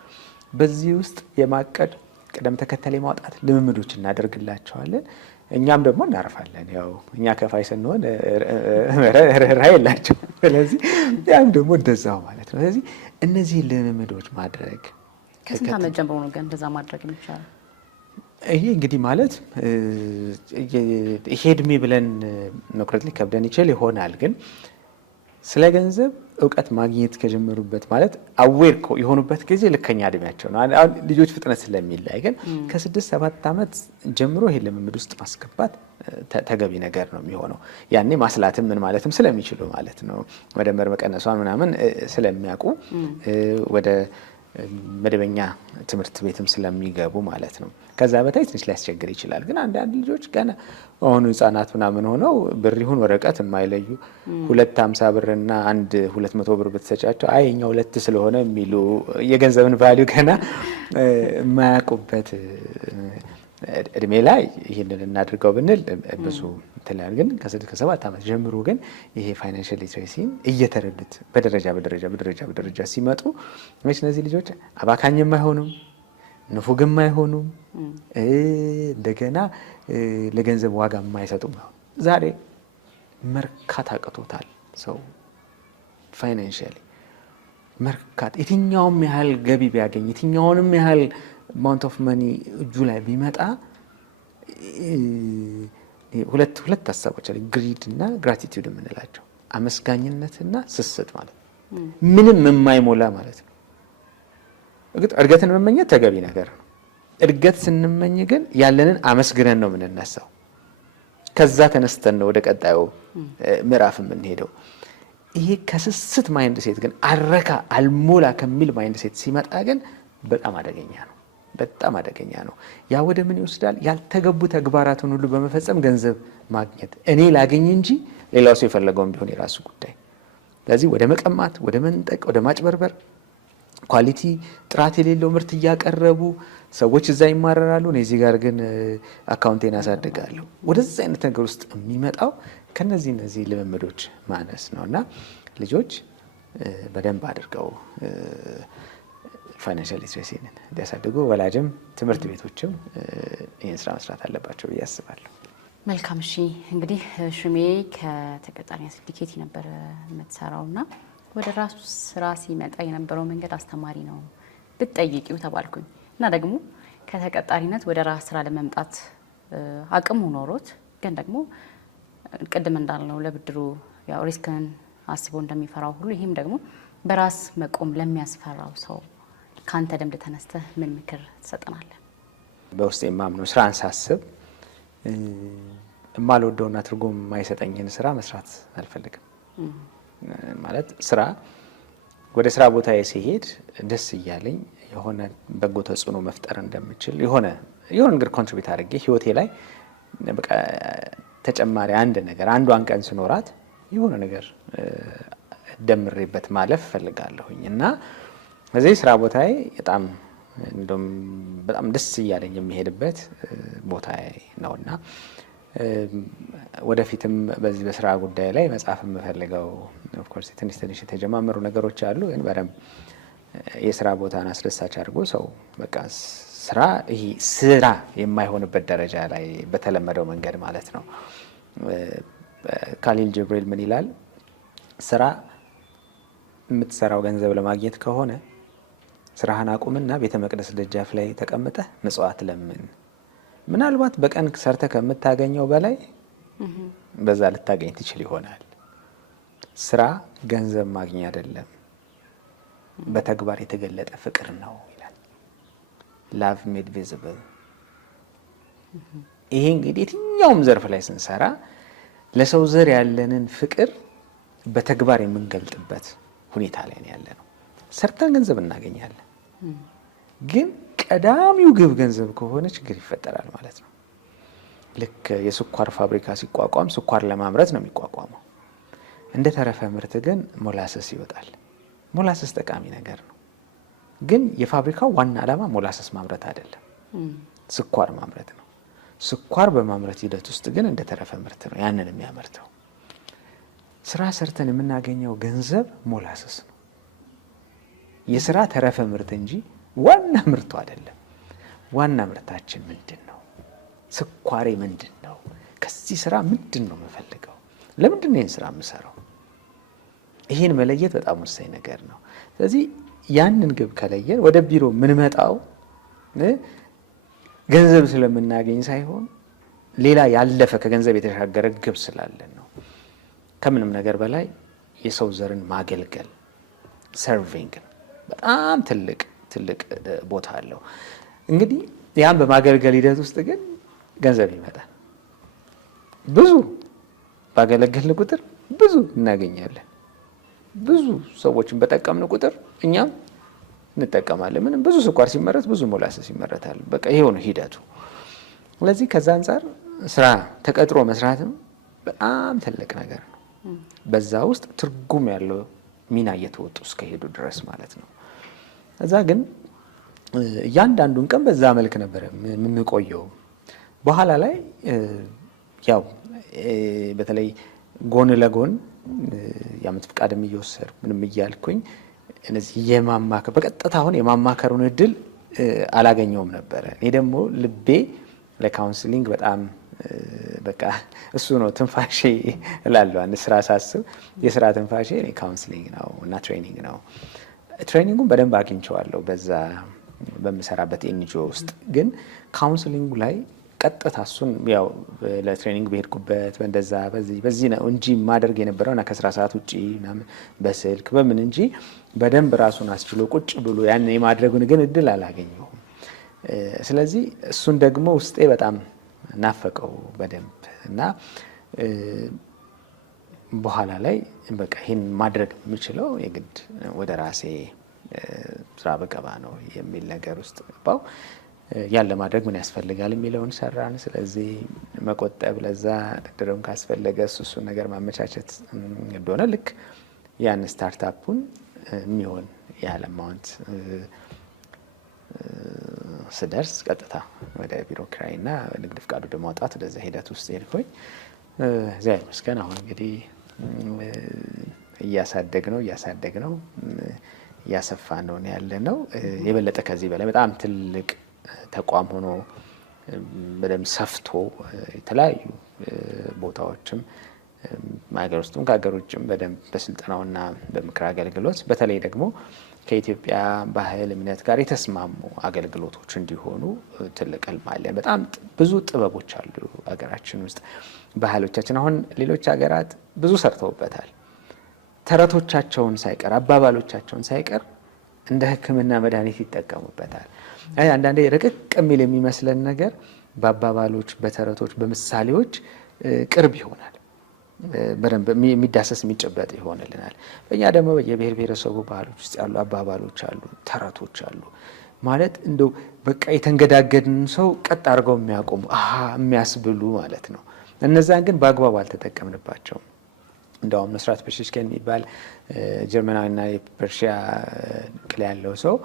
በዚህ ውስጥ የማቀድ ቅደም ተከተል ማውጣት ልምምዶች እናደርግላቸዋለን። እኛም ደግሞ እናርፋለን። ያው እኛ ከፋይ ስንሆን ርህራሄ የላቸው። ስለዚህ ያም ደግሞ እንደዛው ማለት ነው። ስለዚህ እነዚህ ልምምዶች ማድረግ ከስንት ዓመት ጀምሮ ነው ግን እንደዛ ማድረግ የሚቻለው? ይሄ እንግዲህ ማለት ይሄ እድሜ ብለን መቁረጥ ሊከብደን ይችል ይሆናል። ግን ስለ ገንዘብ እውቀት ማግኘት ከጀመሩበት ማለት አዌር የሆኑበት ጊዜ ልከኛ እድሜያቸው ነው። አሁን ልጆች ፍጥነት ስለሚለያይ ግን ከ6-7 ዓመት ጀምሮ ይሄ ልምምድ ውስጥ ማስገባት ተገቢ ነገር ነው የሚሆነው። ያኔ ማስላትም ምን ማለትም ስለሚችሉ ማለት ነው። መደመር መቀነሷን ምናምን ስለሚያውቁ ወደ መደበኛ ትምህርት ቤትም ስለሚገቡ ማለት ነው። ከዛ በታይ ትንሽ ሊያስቸግር ይችላል። ግን አንዳንድ ልጆች ገና አሁኑ ህጻናት ምናምን ሆነው ብር ይሁን ወረቀት የማይለዩ 250 ብርና 200 ብር ብትሰጫቸው አይ እኛ 2 ስለሆነ የሚሉ የገንዘብን ቫልዩ ገና የማያውቁበት እድሜ ላይ ይህንን እናድርገው ብንል ብዙ ትላል። ግን ከ7 ዓመት ጀምሮ ግን ይሄ ፋይናንሻል ሊትሬሲን እየተረዱት በደረጃ ሲመጡ መች እነዚህ ልጆች አባካኝም አይሆኑም፣ ንፉግም አይሆኑም፣ እንደገና ለገንዘብ ዋጋ የማይሰጡም። ዛሬ መርካት አቅቶታል ሰው ፋይናንሻሊ መርካት። የትኛውም ያህል ገቢ ቢያገኝ የትኛውንም ያህል አማውንት ኦፍ መኒ እጁ ላይ ቢመጣ ሁለት ሀሳቦች አሉ፣ ግሪድ እና ግራቲቲዩድ የምንላቸው አመስጋኝነትና ስስት ማለት ነው። ምንም የማይሞላ ማለት ነው። እድገትን መመኘት ተገቢ ነገር ነው። እድገት ስንመኝ ግን ያለንን አመስግነን ነው የምንነሳው። ከዛ ተነስተን ነው ወደ ቀጣዩ ምዕራፍ የምንሄደው። ይሄ ከስስት ማይንድ ሴት ግን አረካ አልሞላ ከሚል ማይንድ ሴት ሲመጣ ግን በጣም አደገኛ ነው። በጣም አደገኛ ነው። ያ ወደ ምን ይወስዳል? ያልተገቡ ተግባራትን ሁሉ በመፈጸም ገንዘብ ማግኘት፣ እኔ ላገኝ እንጂ ሌላው ሰው የፈለገውን ቢሆን የራሱ ጉዳይ። ስለዚህ ወደ መቀማት፣ ወደ መንጠቅ፣ ወደ ማጭበርበር፣ ኳሊቲ ጥራት የሌለው ምርት እያቀረቡ ሰዎች እዛ ይማረራሉ። እኔ እዚህ ጋር ግን አካውንቴን አሳድጋለሁ። ወደዚህ አይነት ነገር ውስጥ የሚመጣው ከነዚህ ልምምዶች ማነስ ነው እና ልጆች በደንብ አድርገው ፋይናንሻል ሊትሬሲን እንዲያሳድጉ ወላጅም ትምህርት ቤቶችም ይህን ስራ መስራት አለባቸው ብዬ አስባለሁ። መልካም። እሺ እንግዲህ ሽሜ ከተቀጣሪ ሲንዲኬት ነበር የምትሰራው እና ወደ ራሱ ስራ ሲመጣ የነበረው መንገድ አስተማሪ ነው ብትጠይቂው ተባልኩኝ እና ደግሞ ከተቀጣሪነት ወደ ራስ ስራ ለመምጣት አቅሙ ኖሮት ግን ደግሞ ቅድም እንዳልነው ለብድሩ ያው ሪስክን አስቦ እንደሚፈራው ሁሉ ይህም ደግሞ በራስ መቆም ለሚያስፈራው ሰው ካንተ ደምድ ተነስተህ ምን ምክር ትሰጠናለህ? በውስጥ የማምነው ስራን ሳስብ የማልወደውና ትርጉም የማይሰጠኝን ስራ መስራት አልፈልግም። ማለት ስራ ወደ ስራ ቦታዬ ሲሄድ ደስ እያለኝ የሆነ በጎ ተጽዕኖ መፍጠር እንደምችል የሆነ ነገር ኮንትሪቢዩት አድርጌ ህይወቴ ላይ በቃ ተጨማሪ አንድ ነገር አንዷን ቀን ስኖራት የሆነ ነገር ደምሬበት ማለፍ ፈልጋለሁኝ እና በዚህ ስራ ቦታዬ በጣም ደስ እያለኝ የሚሄድበት ቦታዬ ነውና ወደፊትም በዚህ በስራ ጉዳይ ላይ መጻፍ የምፈልገው ኦፍ ኮርስ ትንሽ የተጀማመሩ ነገሮች አሉ። ግን በደንብ የስራ ቦታን አስደሳች አድርጎ ሰው በቃ ስራ የማይሆንበት ደረጃ ላይ በተለመደው መንገድ ማለት ነው። ካሊል ጅብሪል ምን ይላል? ስራ የምትሰራው ገንዘብ ለማግኘት ከሆነ ስራህን አቁምና ቤተ መቅደስ ደጃፍ ላይ ተቀምጠህ ምጽዋት ለምን። ምናልባት በቀን ሰርተ ከምታገኘው በላይ በዛ ልታገኝ ትችል ይሆናል። ስራ ገንዘብ ማግኛ አይደለም፣ በተግባር የተገለጠ ፍቅር ነው ይላል። ላቭ ሜድ ቪዚብል። ይሄ እንግዲህ የትኛውም ዘርፍ ላይ ስንሰራ ለሰው ዘር ያለንን ፍቅር በተግባር የምንገልጥበት ሁኔታ ላይ ነው ያለ ነው። ሰርተን ገንዘብ እናገኛለን፣ ግን ቀዳሚው ግብ ገንዘብ ከሆነ ችግር ይፈጠራል ማለት ነው። ልክ የስኳር ፋብሪካ ሲቋቋም ስኳር ለማምረት ነው የሚቋቋመው። እንደ ተረፈ ምርት ግን ሞላሰስ ይወጣል። ሞላሰስ ጠቃሚ ነገር ነው፣ ግን የፋብሪካው ዋና ዓላማ ሞላሰስ ማምረት አይደለም፣ ስኳር ማምረት ነው። ስኳር በማምረት ሂደት ውስጥ ግን እንደ ተረፈ ምርት ነው ያንን የሚያመርተው። ስራ ሰርተን የምናገኘው ገንዘብ ሞላሰስ ነው፣ የስራ ተረፈ ምርት እንጂ ዋና ምርቱ አይደለም። ዋና ምርታችን ምንድን ነው? ስኳሬ ምንድን ነው? ከዚህ ስራ ምንድን ነው የምፈልገው? ለምንድን ነው ይህን ስራ የምሰራው? ይህን መለየት በጣም ወሳኝ ነገር ነው። ስለዚህ ያንን ግብ ከለየን ወደ ቢሮ የምንመጣው ገንዘብ ስለምናገኝ ሳይሆን ሌላ ያለፈ ከገንዘብ የተሻገረ ግብ ስላለን ነው። ከምንም ነገር በላይ የሰው ዘርን ማገልገል ሰርቪንግ በጣም ትልቅ ቦታ አለው። እንግዲህ ያን በማገልገል ሂደት ውስጥ ግን ገንዘብ ይመጣል። ብዙ ባገለገልን ቁጥር ብዙ እናገኛለን። ብዙ ሰዎችን በጠቀምን ቁጥር እኛም እንጠቀማለን። ምንም ብዙ ስኳር ሲመረት ብዙ ሞላሰስ ይመረታል። በቃ ይሄው ነው ሂደቱ። ስለዚህ ከዛ አንጻር ስራ ተቀጥሮ መስራትም በጣም ትልቅ ነገር ነው። በዛ ውስጥ ትርጉም ያለው ሚና እየተወጡ እስከሄዱ ድረስ ማለት ነው። እዛ ግን እያንዳንዱን ቀን በዛ መልክ ነበር የምንቆየው። በኋላ ላይ ያው በተለይ ጎን ለጎን የዓመት ፍቃድም እየወሰድኩ ምንም እያልኩኝ እነዚህ የማማከር በቀጥታ አሁን የማማከሩን እድል አላገኘውም ነበረ። እኔ ደግሞ ልቤ ለካውንስሊንግ በጣም በቃ እሱ ነው ትንፋሼ እላለሁ። አንድ ስራ ሳስብ የስራ ትንፋሼ እኔ ካውንስሊንግ ነው እና ትሬኒንግ ነው። ትሬኒንጉን በደንብ አግኝቼዋለሁ በዛ በምሰራበት ኤንጂኦ ውስጥ። ግን ካውንስሊንጉ ላይ ቀጥታ እሱን ያው ለትሬኒንግ በሄድኩበት በእንደዛ በዚህ ነው እንጂ ማደርግ የነበረው እና ከስራ ሰዓት ውጪ ምናምን በስልክ በምን እንጂ በደንብ ራሱን አስችሎ ቁጭ ብሎ ያን የማድረጉን ግን እድል አላገኘሁም። ስለዚህ እሱን ደግሞ ውስጤ በጣም ናፈቀው በደንብ እና በኋላ ላይ በቃ ይህን ማድረግ የምችለው የግድ ወደ ራሴ ስራ በገባ ነው የሚል ነገር ውስጥ ገባው። ያን ለማድረግ ምን ያስፈልጋል የሚለውን ሰራን። ስለዚህ መቆጠብ ለዛ ድርም ካስፈለገ እሱን ነገር ማመቻቸት እንደሆነ ልክ ያን ስታርታፑን የሚሆን ያህል አማውንት ስደርስ ቀጥታ ወደ ቢሮ ኪራይና ንግድ ፍቃዱ ደግሞ ማውጣት ወደዛ ሂደት ውስጥ ሄድኩኝ። እዚያ ይመስገን አሁን እንግዲህ እያሳደግ ነው እያሰፋ ነው ያለ ነው። የበለጠ ከዚህ በላይ በጣም ትልቅ ተቋም ሆኖ በደንብ ሰፍቶ የተለያዩ ቦታዎችም ሀገር ውስጥም ከሀገር ውጭም በደንብ በስልጠናውና በምክር አገልግሎት በተለይ ደግሞ ከኢትዮጵያ ባህል እምነት ጋር የተስማሙ አገልግሎቶች እንዲሆኑ ትልቅ ህልም አለን። በጣም ብዙ ጥበቦች አሉ ሀገራችን ውስጥ ባህሎቻችን። አሁን ሌሎች ሀገራት ብዙ ሰርተውበታል። ተረቶቻቸውን ሳይቀር አባባሎቻቸውን ሳይቀር እንደ ሕክምና መድኃኒት ይጠቀሙበታል። አንዳንዴ ረቅቅ የሚል የሚመስለን ነገር በአባባሎች፣ በተረቶች፣ በምሳሌዎች ቅርብ ይሆናል። በደንብ የሚዳሰስ የሚጨበጥ ይሆንልናል። በእኛ ደግሞ የብሔር ብሔረሰቡ ባህሎች ውስጥ ያሉ አባባሎች አሉ፣ ተረቶች አሉ። ማለት እንደው በቃ የተንገዳገድን ሰው ቀጥ አድርገው የሚያቆሙ የሚያስብሉ ማለት ነው። እነዛን ግን በአግባቡ አልተጠቀምንባቸውም። እንደውም ኑስራት ፔሽሽኪን የሚባል ጀርመናዊና የፐርሺያ ቅል ያለው ሰው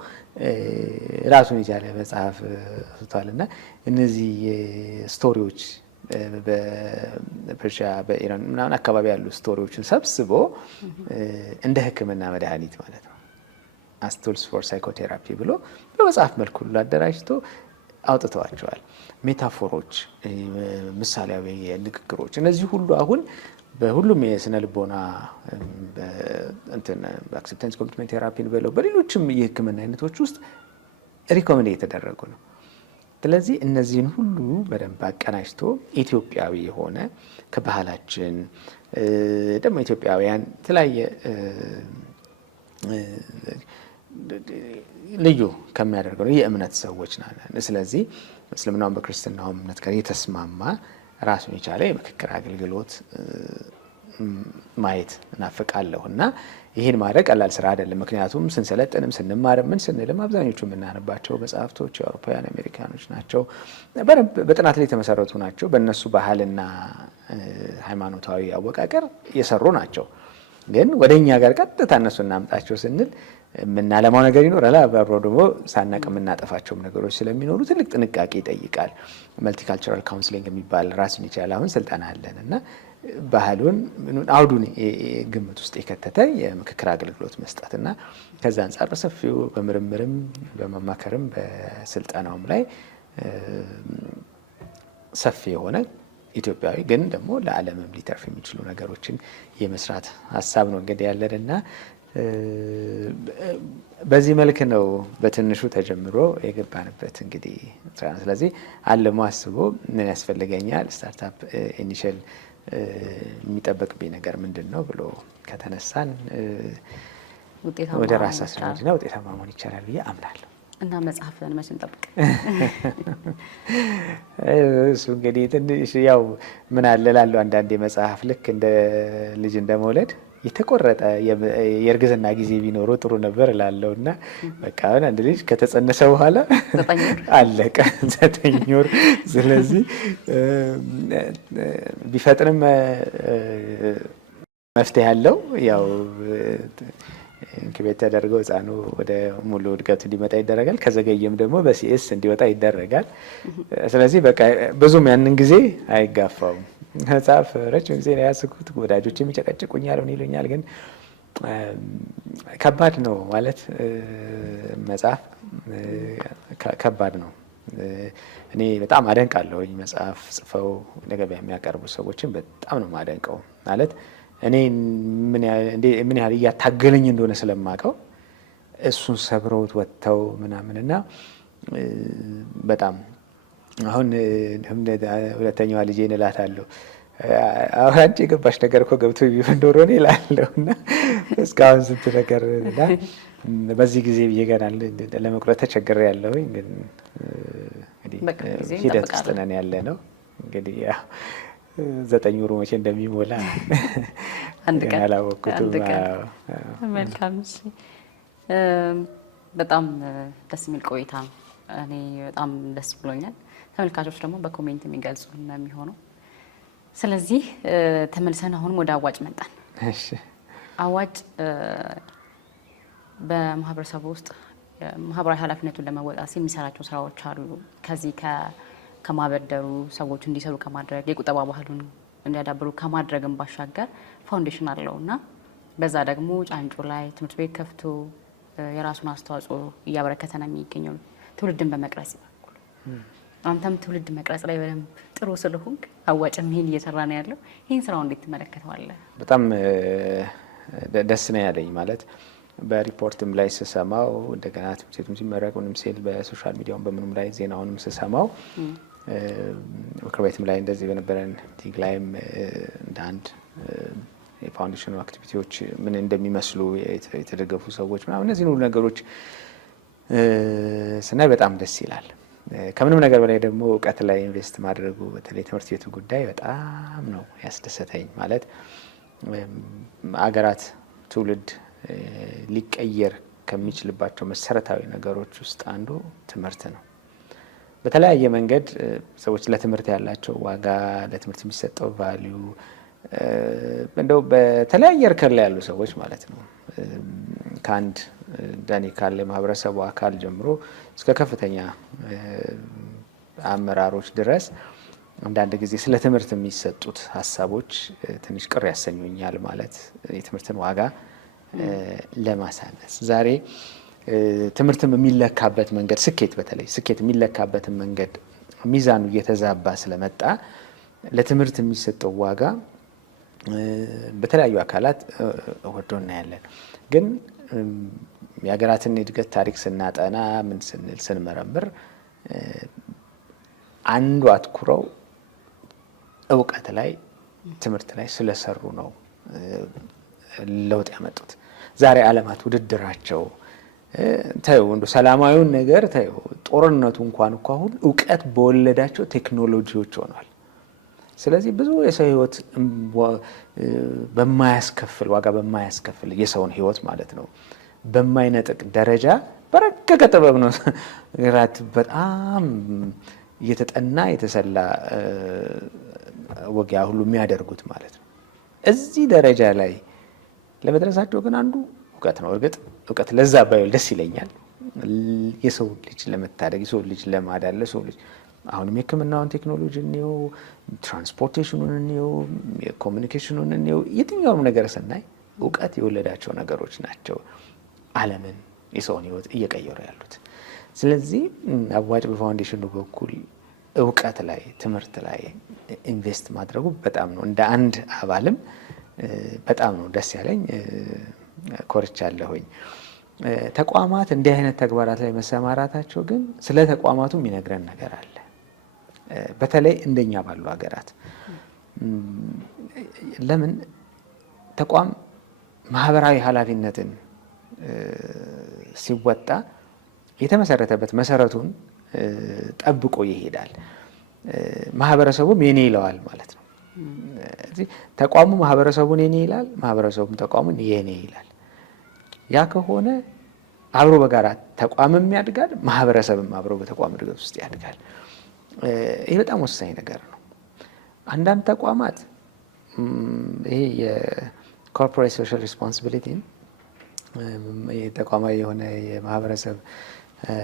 ራሱን የቻለ መጽሐፍ ስቷል እና እነዚህ ስቶሪዎች በፐርሺያ በኢራን ምናምን አካባቢ ያሉ ስቶሪዎችን ሰብስቦ እንደ ሕክምና መድኃኒት ማለት ነው አስ ቱልስ ፎር ሳይኮቴራፒ ብሎ በመጽሐፍ መልኩ ሁሉ አደራጅቶ አውጥተዋቸዋል። ሜታፎሮች፣ ምሳሌያዊ ንግግሮች እነዚህ ሁሉ አሁን በሁሉም የስነ ልቦና በአክሴፕታንስ ኮሚትመንት ቴራፒን በለው በሌሎችም የህክምና አይነቶች ውስጥ ሪኮመንድ የተደረጉ ነው። ስለዚህ እነዚህን ሁሉ በደንብ አቀናጅቶ ኢትዮጵያዊ የሆነ ከባህላችን ደግሞ ኢትዮጵያውያን የተለያየ ልዩ ከሚያደርገው የእምነት ሰዎች ናለን። ስለዚህ እስልምናውን በክርስትናው እምነት ጋር የተስማማ ራሱን የቻለ የምክክር አገልግሎት ማየት እናፍቃለሁ እና ይህን ማድረግ ቀላል ስራ አይደለም። ምክንያቱም ስንሰለጥንም ስንማርም ምን ስንልም አብዛኞቹ የምናነባቸው መጽሐፍቶች የአውሮፓውያን አሜሪካኖች ናቸው። በጥናት ላይ የተመሰረቱ ናቸው። በእነሱ ባህልና ሃይማኖታዊ አወቃቀር የሰሩ ናቸው። ግን ወደ እኛ ጋር ቀጥታ እነሱ እናምጣቸው ስንል የምናለማው ነገር ይኖራል። አብሮ ደግሞ ሳናቅ የምናጠፋቸውም ነገሮች ስለሚኖሩ ትልቅ ጥንቃቄ ይጠይቃል። መልቲካልቸራል ካውንስሊንግ የሚባል ራሱን ይችላል አሁን ስልጠና አለን እና ባህሉን አውዱን ግምት ውስጥ የከተተ የምክክር አገልግሎት መስጠት እና ከዛ አንጻር በሰፊው በምርምርም በመማከርም በስልጠናውም ላይ ሰፊ የሆነ ኢትዮጵያዊ ግን ደግሞ ለዓለምም ሊተርፍ የሚችሉ ነገሮችን የመስራት ሀሳብ ነው እንግዲህ ያለን እና በዚህ መልክ ነው በትንሹ ተጀምሮ የገባንበት እንግዲህ። ስለዚህ አለሙ አስቦ ምን ያስፈልገኛል ስታርታፕ ኢኒሺያል የሚጠበቅብኝ ነገር ምንድን ነው ብሎ ከተነሳን ወደ ራሳችን ውጤታማ መሆን ይቻላል ብዬ አምናለሁ። እና መጽሐፍን መቼ እንጠብቅ? እሱ እንግዲህ ትንሽ ያው ምን አለ እላለሁ አንዳንዴ መጽሐፍ ልክ እንደ ልጅ እንደ መውለድ የተቆረጠ የእርግዝና ጊዜ ቢኖረው ጥሩ ነበር እላለሁ እና በቃ አሁን አንድ ልጅ ከተጸነሰ በኋላ አለቀ 9 ወር። ስለዚህ ቢፈጥንም መፍትሄ ያለው ያው ኢንኩቤት ተደርገው ህፃኑ ወደ ሙሉ እድገቱ እንዲመጣ ይደረጋል። ከዘገየም ደግሞ በሲኤስ እንዲወጣ ይደረጋል። ስለዚህ በቃ ብዙም ያንን ጊዜ አይጋፋውም። መጽሐፍ ረጅም ጊዜ ነው ያስኩት። ወዳጆች የሚጨቀጭቁኛል ምን ይሉኛል፣ ግን ከባድ ነው ማለት መጽሐፍ ከባድ ነው። እኔ በጣም አደንቃለሁኝ መጽሐፍ ጽፈው ለገበያ የሚያቀርቡ ሰዎችን በጣም ነው የማደንቀው። ማለት እኔ ምን ያህል እያታገለኝ እንደሆነ ስለማውቀው እሱን ሰብረውት ወጥተው ምናምንና በጣም አሁን ሁለተኛዋ ልጄን እላታለሁ አሁን አንቺ የገባሽ ነገር እኮ ገብቶ ቢሆን ኖሮ እኔ እላለሁ እና እስካሁን ስንት ነገር እና በዚህ ጊዜ ብዬ ገና ለመቁረጥ ተቸግሬ ያለሁኝ። ግን እንግዲህ ሂደት ውስጥ ነን ያለ ነው። እንግዲህ ያው 9 ወሩ መቼ እንደሚሞላ አንድ ቀን አላወቅኩትም። መልካም በጣም ደስ የሚል ቆይታ ነው። እኔ በጣም ደስ ብሎኛል። ተመልካቾች ደግሞ በኮሜንት የሚገልጹ ነው የሚሆነው። ስለዚህ ተመልሰን አሁንም ወደ አዋጭ መጣን። እሺ አዋጭ በማህበረሰቡ ውስጥ ማህበራዊ ኃላፊነቱን ለመወጣት የሚሰራቸው ስራዎች አሉ። ከዚህ ከማበደሩ ሰዎች እንዲሰሩ ከማድረግ የቁጠባ ባህሉን እንዲያዳብሩ ከማድረግም ባሻገር ፋውንዴሽን አለው እና በዛ ደግሞ ጫንጮ ላይ ትምህርት ቤት ከፍቶ የራሱን አስተዋጽኦ እያበረከተ ነው የሚገኘው ትውልድን በመቅረጽ በኩል። አንተም ትውልድ መቅረጽ ላይ በደንብ ጥሩ ስለሆንክ አዋጭም ይሄን እየሰራ ነው ያለው። ይህን ስራው እንዴት ትመለከተዋለህ? በጣም ደስ ነው ያለኝ። ማለት በሪፖርትም ላይ ስሰማው እንደገና ትምህርት ቤቱም ሲመረቅ ምንም ሲል በሶሻል ሚዲያውም በምንም ላይ ዜናውንም ስሰማው ምክር ቤትም ላይ እንደዚህ በነበረን ሚቲንግ ላይም እንደ አንድ የፋውንዴሽኑ አክቲቪቲዎች ምን እንደሚመስሉ የተደገፉ ሰዎች ምናምን እነዚህን ሁሉ ነገሮች ስናይ በጣም ደስ ይላል። ከምንም ነገር በላይ ደግሞ እውቀት ላይ ኢንቨስት ማድረጉ በተለይ ትምህርት ቤቱ ጉዳይ በጣም ነው ያስደሰተኝ። ማለት አገራት ትውልድ ሊቀየር ከሚችልባቸው መሰረታዊ ነገሮች ውስጥ አንዱ ትምህርት ነው። በተለያየ መንገድ ሰዎች ለትምህርት ያላቸው ዋጋ፣ ለትምህርት የሚሰጠው ቫልዩ እንደው በተለያየ እርከን ላይ ያሉ ሰዎች ማለት ነው ከአንድ ዳኒ ካለ ማህበረሰቡ አካል ጀምሮ እስከ ከፍተኛ አመራሮች ድረስ አንዳንድ ጊዜ ስለ ትምህርት የሚሰጡት ሀሳቦች ትንሽ ቅር ያሰኙኛል። ማለት የትምህርትን ዋጋ ለማሳነስ ዛሬ ትምህርትም የሚለካበት መንገድ በተለይ ስኬት የሚለካበትን መንገድ ሚዛኑ እየተዛባ ስለመጣ ለትምህርት የሚሰጠው ዋጋ በተለያዩ አካላት ወርዶ እናያለን። ግን የሀገራትን እድገት ታሪክ ስናጠና ምን ስንመረምር አንዱ አትኩረው እውቀት ላይ ትምህርት ላይ ስለሰሩ ነው ለውጥ ያመጡት። ዛሬ ዓለማት ውድድራቸው ታዩ እንደ ሰላማዊውን ነገር ታዩ ጦርነቱ እንኳን አሁን እውቀት በወለዳቸው ቴክኖሎጂዎች ሆኗል። ስለዚህ ብዙ የሰው ህይወት በማያስከፍል ዋጋ በማያስከፍል የሰውን ህይወት ማለት ነው በማይነጥቅ ደረጃ በረቀቀ ጥበብ ነው ራት በጣም እየተጠና የተሰላ ወጊያ ሁሉ የሚያደርጉት ማለት ነው። እዚህ ደረጃ ላይ ለመድረሳቸው ግን አንዱ እውቀት ነው። እርግጥ እውቀት ለዛ ባይል ደስ ይለኛል። የሰው ልጅ ለመታደግ የሰው ልጅ ለማዳን ለሰው ልጅ አሁንም የሕክምናውን ቴክኖሎጂ ነው፣ ትራንስፖርቴሽኑን ነው፣ የኮሙኒኬሽኑን ነው፣ የትኛውም ነገር ስናይ እውቀት የወለዳቸው ነገሮች ናቸው ዓለምን የሰውን ህይወት እየቀየሩ ያሉት። ስለዚህ አዋጭ በፋውንዴሽኑ በኩል እውቀት ላይ ትምህርት ላይ ኢንቨስት ማድረጉ በጣም ነው እንደ አንድ አባልም በጣም ነው ደስ ያለኝ። ኮርቻለሁኝ። ተቋማት እንዲህ አይነት ተግባራት ላይ መሰማራታቸው ግን ስለ ተቋማቱ የሚነግረን ነገር አለ። በተለይ እንደኛ ባሉ ሀገራት ለምን ተቋም ማህበራዊ ኃላፊነትን ሲወጣ የተመሰረተበት መሰረቱን ጠብቆ ይሄዳል። ማህበረሰቡም የኔ ይለዋል ማለት ነው። እዚህ ተቋሙ ማህበረሰቡን የኔ ይላል፣ ማህበረሰቡም ተቋሙን የኔ ይላል። ያ ከሆነ አብሮ በጋራ ተቋምም ያድጋል፣ ማህበረሰብም አብሮ በተቋም እድገት ውስጥ ያድጋል። ይህ በጣም ወሳኝ ነገር ነው። አንዳንድ ተቋማት ይሄ የኮርፖሬት ሶሻል ሪስፖንሲቢሊቲን ተቋማዊ የሆነ የማህበረሰብ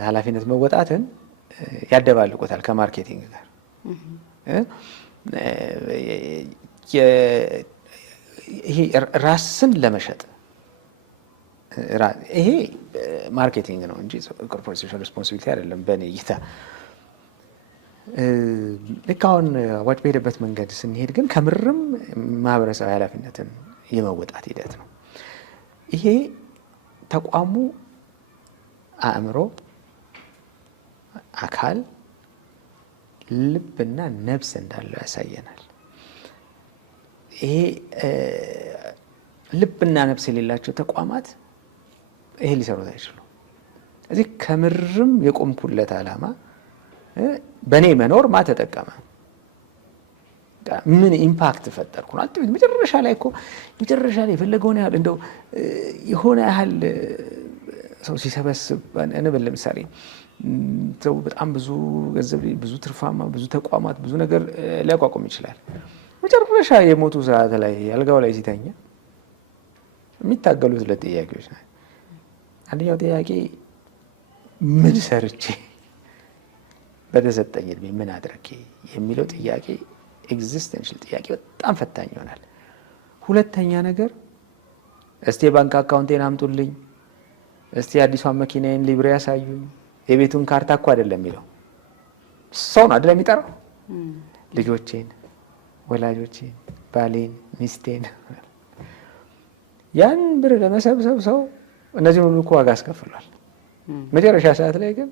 ኃላፊነት መወጣትን ያደባልቁታል ከማርኬቲንግ ጋር። ይሄ ራስን ለመሸጥ ይሄ ማርኬቲንግ ነው እንጂ ኮርፖሬት ሶሻል ሬስፖንሲቢሊቲ አይደለም በእኔ እይታ። ልክ አሁን አዋጭ በሄደበት መንገድ ስንሄድ ግን ከምርም ማህበረሰባዊ ኃላፊነትን የመወጣት ሂደት ነው። ይሄ ተቋሙ አእምሮ፣ አካል፣ ልብና ነፍስ እንዳለው ያሳየናል። ይሄ ልብና ነፍስ የሌላቸው ተቋማት ይሄ ሊሰሩት አይችሉም። እዚህ ከምርም የቆምኩለት ዓላማ በእኔ መኖር ማ ተጠቀመ፣ ምን ኢምፓክት ፈጠርኩ ነው። መጨረሻ ላይ እኮ መጨረሻ ላይ የፈለገውን ያህል እንደው የሆነ ያህል ሰው ሲሰበስብ እንበል ለምሳሌ ሰው በጣም ብዙ ገንዘብ፣ ብዙ ትርፋማ፣ ብዙ ተቋማት፣ ብዙ ነገር ሊያቋቁም ይችላል። መጨረሻ የሞቱ ሰዓት ላይ አልጋው ላይ ሲተኛ የሚታገሉት ሁለት ጥያቄዎች ናቸው። አንደኛው ጥያቄ ምን ሰርቼ በተሰጠኝ እድሜ ምን አድርጌ የሚለው ጥያቄ ኤግዚስተንሻል ጥያቄ በጣም ፈታኝ ይሆናል። ሁለተኛ ነገር እስቲ የባንክ አካውንቴን አምጡልኝ፣ እስቲ አዲሷን መኪናዬን ሊብሬ ያሳዩኝ፣ የቤቱን ካርታ እኮ አይደለም የሚለው ሰው ነው አይደለም የሚጠራው፣ ልጆቼን፣ ወላጆቼን፣ ባሌን፣ ሚስቴን ያን ብር ለመሰብሰብ ሰው እነዚህን ሁሉ እኮ ዋጋ አስከፍሏል። መጨረሻ ሰዓት ላይ ግን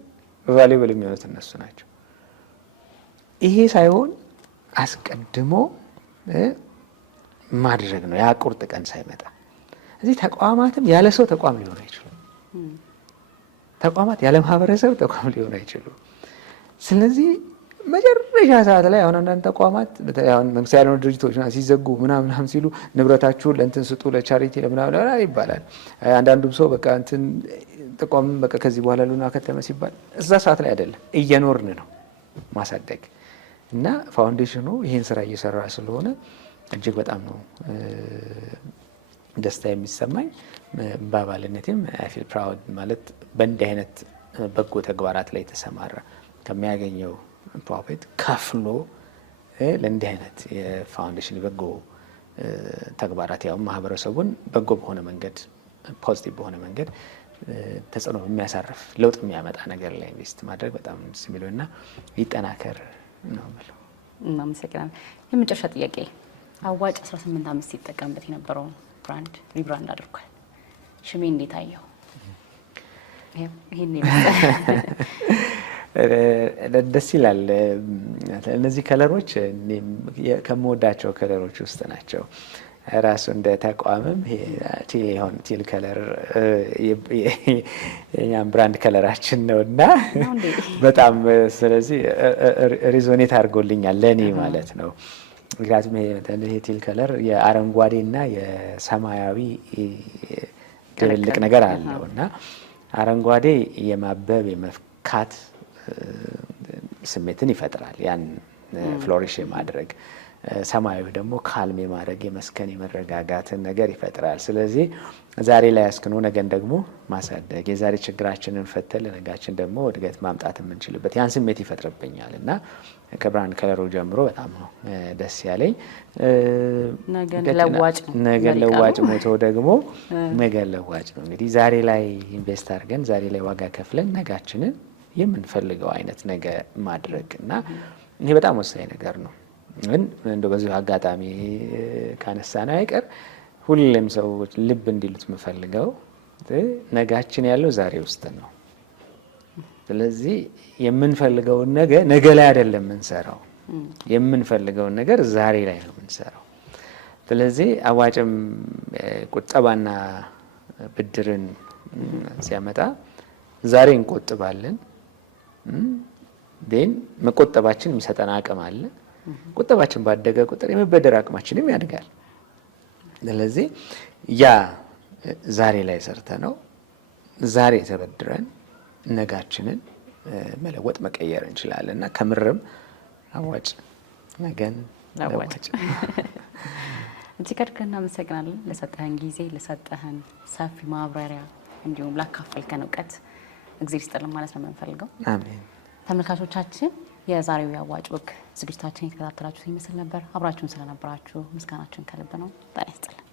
ቫሉብል የሚሆኑት እነሱ ናቸው። ይሄ ሳይሆን አስቀድሞ ማድረግ ነው። ያ ቁርጥ ቀን ሳይመጣ እዚህ ተቋማትም ያለ ሰው ተቋም ሊሆን አይችሉም። ተቋማት ያለ ማህበረሰብ ተቋም ሊሆን አይችሉም። ስለዚህ መጨረሻ ሰዓት ላይ አሁን አንዳንድ ተቋማት አሁን መንግስት ያልሆኑ ድርጅቶች ሲዘጉ ምናምን ሲሉ ንብረታችሁን ለእንትን ስጡ ለቻሪቲ ለምናምን ይባላል። አንዳንዱም ሰው በቃ እንትን ተቋም በቃ ከዚህ በኋላ ሉና ከተመ ሲባል እዛ ሰዓት ላይ አይደለም፣ እየኖርን ነው ማሳደግ እና ፋውንዴሽኑ ይህን ስራ እየሰራ ስለሆነ እጅግ በጣም ነው ደስታ የሚሰማኝ። በአባልነቴም አይ ፊል ፕራውድ ማለት በእንዲህ አይነት በጎ ተግባራት ላይ የተሰማራ ከሚያገኘው ፕሮፊት ከፍሎ ለእንዲህ አይነት የፋውንዴሽን በጎ ተግባራት ያው ማህበረሰቡን በጎ በሆነ መንገድ ፖዚቲቭ በሆነ መንገድ ተጽዕኖ የሚያሳርፍ ለውጥ የሚያመጣ ነገር ላይ ኢንቨስት ማድረግ በጣም ደስ የሚለው እና ይጠናከር ነው ብለው። እናመሰግናለን። የመጨረሻ ጥያቄ አዋጭ 18 ዓመት ሲጠቀምበት የነበረውን ብራንድ ሪብራንድ አድርጓል። ሽሜ እንዴት አየው? ይሄን ደስ ይላል። እነዚህ ከለሮች ከምወዳቸው ከለሮች ውስጥ ናቸው። ራሱ እንደ ተቋምም ቲል ከለር የኛም ብራንድ ከለራችን ነው እና በጣም ስለዚህ ሪዞኔት አድርጎልኛል ለእኔ ማለት ነው። ምክንያቱም ይሄ ቲል ከለር የአረንጓዴ እና የሰማያዊ ድብልቅ ነገር አለው እና አረንጓዴ የማበብ የመፍካት ስሜትን ይፈጥራል፣ ያን ፍሎሪሽ የማድረግ ሰማያዊ ደግሞ ካልም የማድረግ የመስከን የመረጋጋትን ነገር ይፈጥራል። ስለዚህ ዛሬ ላይ ያስክኖ ነገን ደግሞ ማሳደግ የዛሬ ችግራችንን ፈተን ለነጋችን ደግሞ እድገት ማምጣት የምንችልበት ያን ስሜት ይፈጥርብኛል እና ከብራንድ ከለሩ ጀምሮ በጣም ነው ደስ ያለኝ። ነገን ለዋጭ ሞቶ ደግሞ ነገን ለዋጭ ነው። እንግዲህ ዛሬ ላይ ኢንቨስት አድርገን ዛሬ ላይ ዋጋ ከፍለን ነጋችንን የምንፈልገው አይነት ነገ ማድረግ እና ይሄ በጣም ወሳኝ ነገር ነው። ግን እንደው በዚሁ አጋጣሚ ካነሳነው አይቀር ሁሌም ሰዎች ልብ እንዲሉት የምፈልገው ነጋችን ያለው ዛሬ ውስጥ ነው። ስለዚህ የምንፈልገውን ነገ ላይ አይደለም የምንሰራው፣ የምንፈልገውን ነገር ዛሬ ላይ ነው የምንሰራው። ስለዚህ አዋጭም ቁጠባና ብድርን ሲያመጣ ዛሬ እንቆጥባለን፣ ዴን መቆጠባችን የሚሰጠን አቅም አለ። ቁጠባችን ባደገ ቁጥር የመበደር አቅማችንም ያድጋል። ስለዚህ ያ ዛሬ ላይ ሰርተ ነው ዛሬ ተበድረን ነጋችንን መለወጥ መቀየር እንችላለን እና ከምርም አዋጭ ነገን አዋጭ እጅግ አድርገን እናመሰግናለን ለሰጠህን ጊዜ፣ ለሰጠህን ሰፊ ማብራሪያ እንዲሁም ላካፈልከን እውቀት እግዚአብሔር ይስጥልን ማለት ነው የምንፈልገው። አሜን። ተመልካቾቻችን የዛሬው የአዋጭ ወግ ዝግጅታችን የተከታተላችሁት ይመስል ነበር። አብራችሁን ስለነበራችሁ ምስጋናችን ከልብ ነው። ጤና ይስጥልን።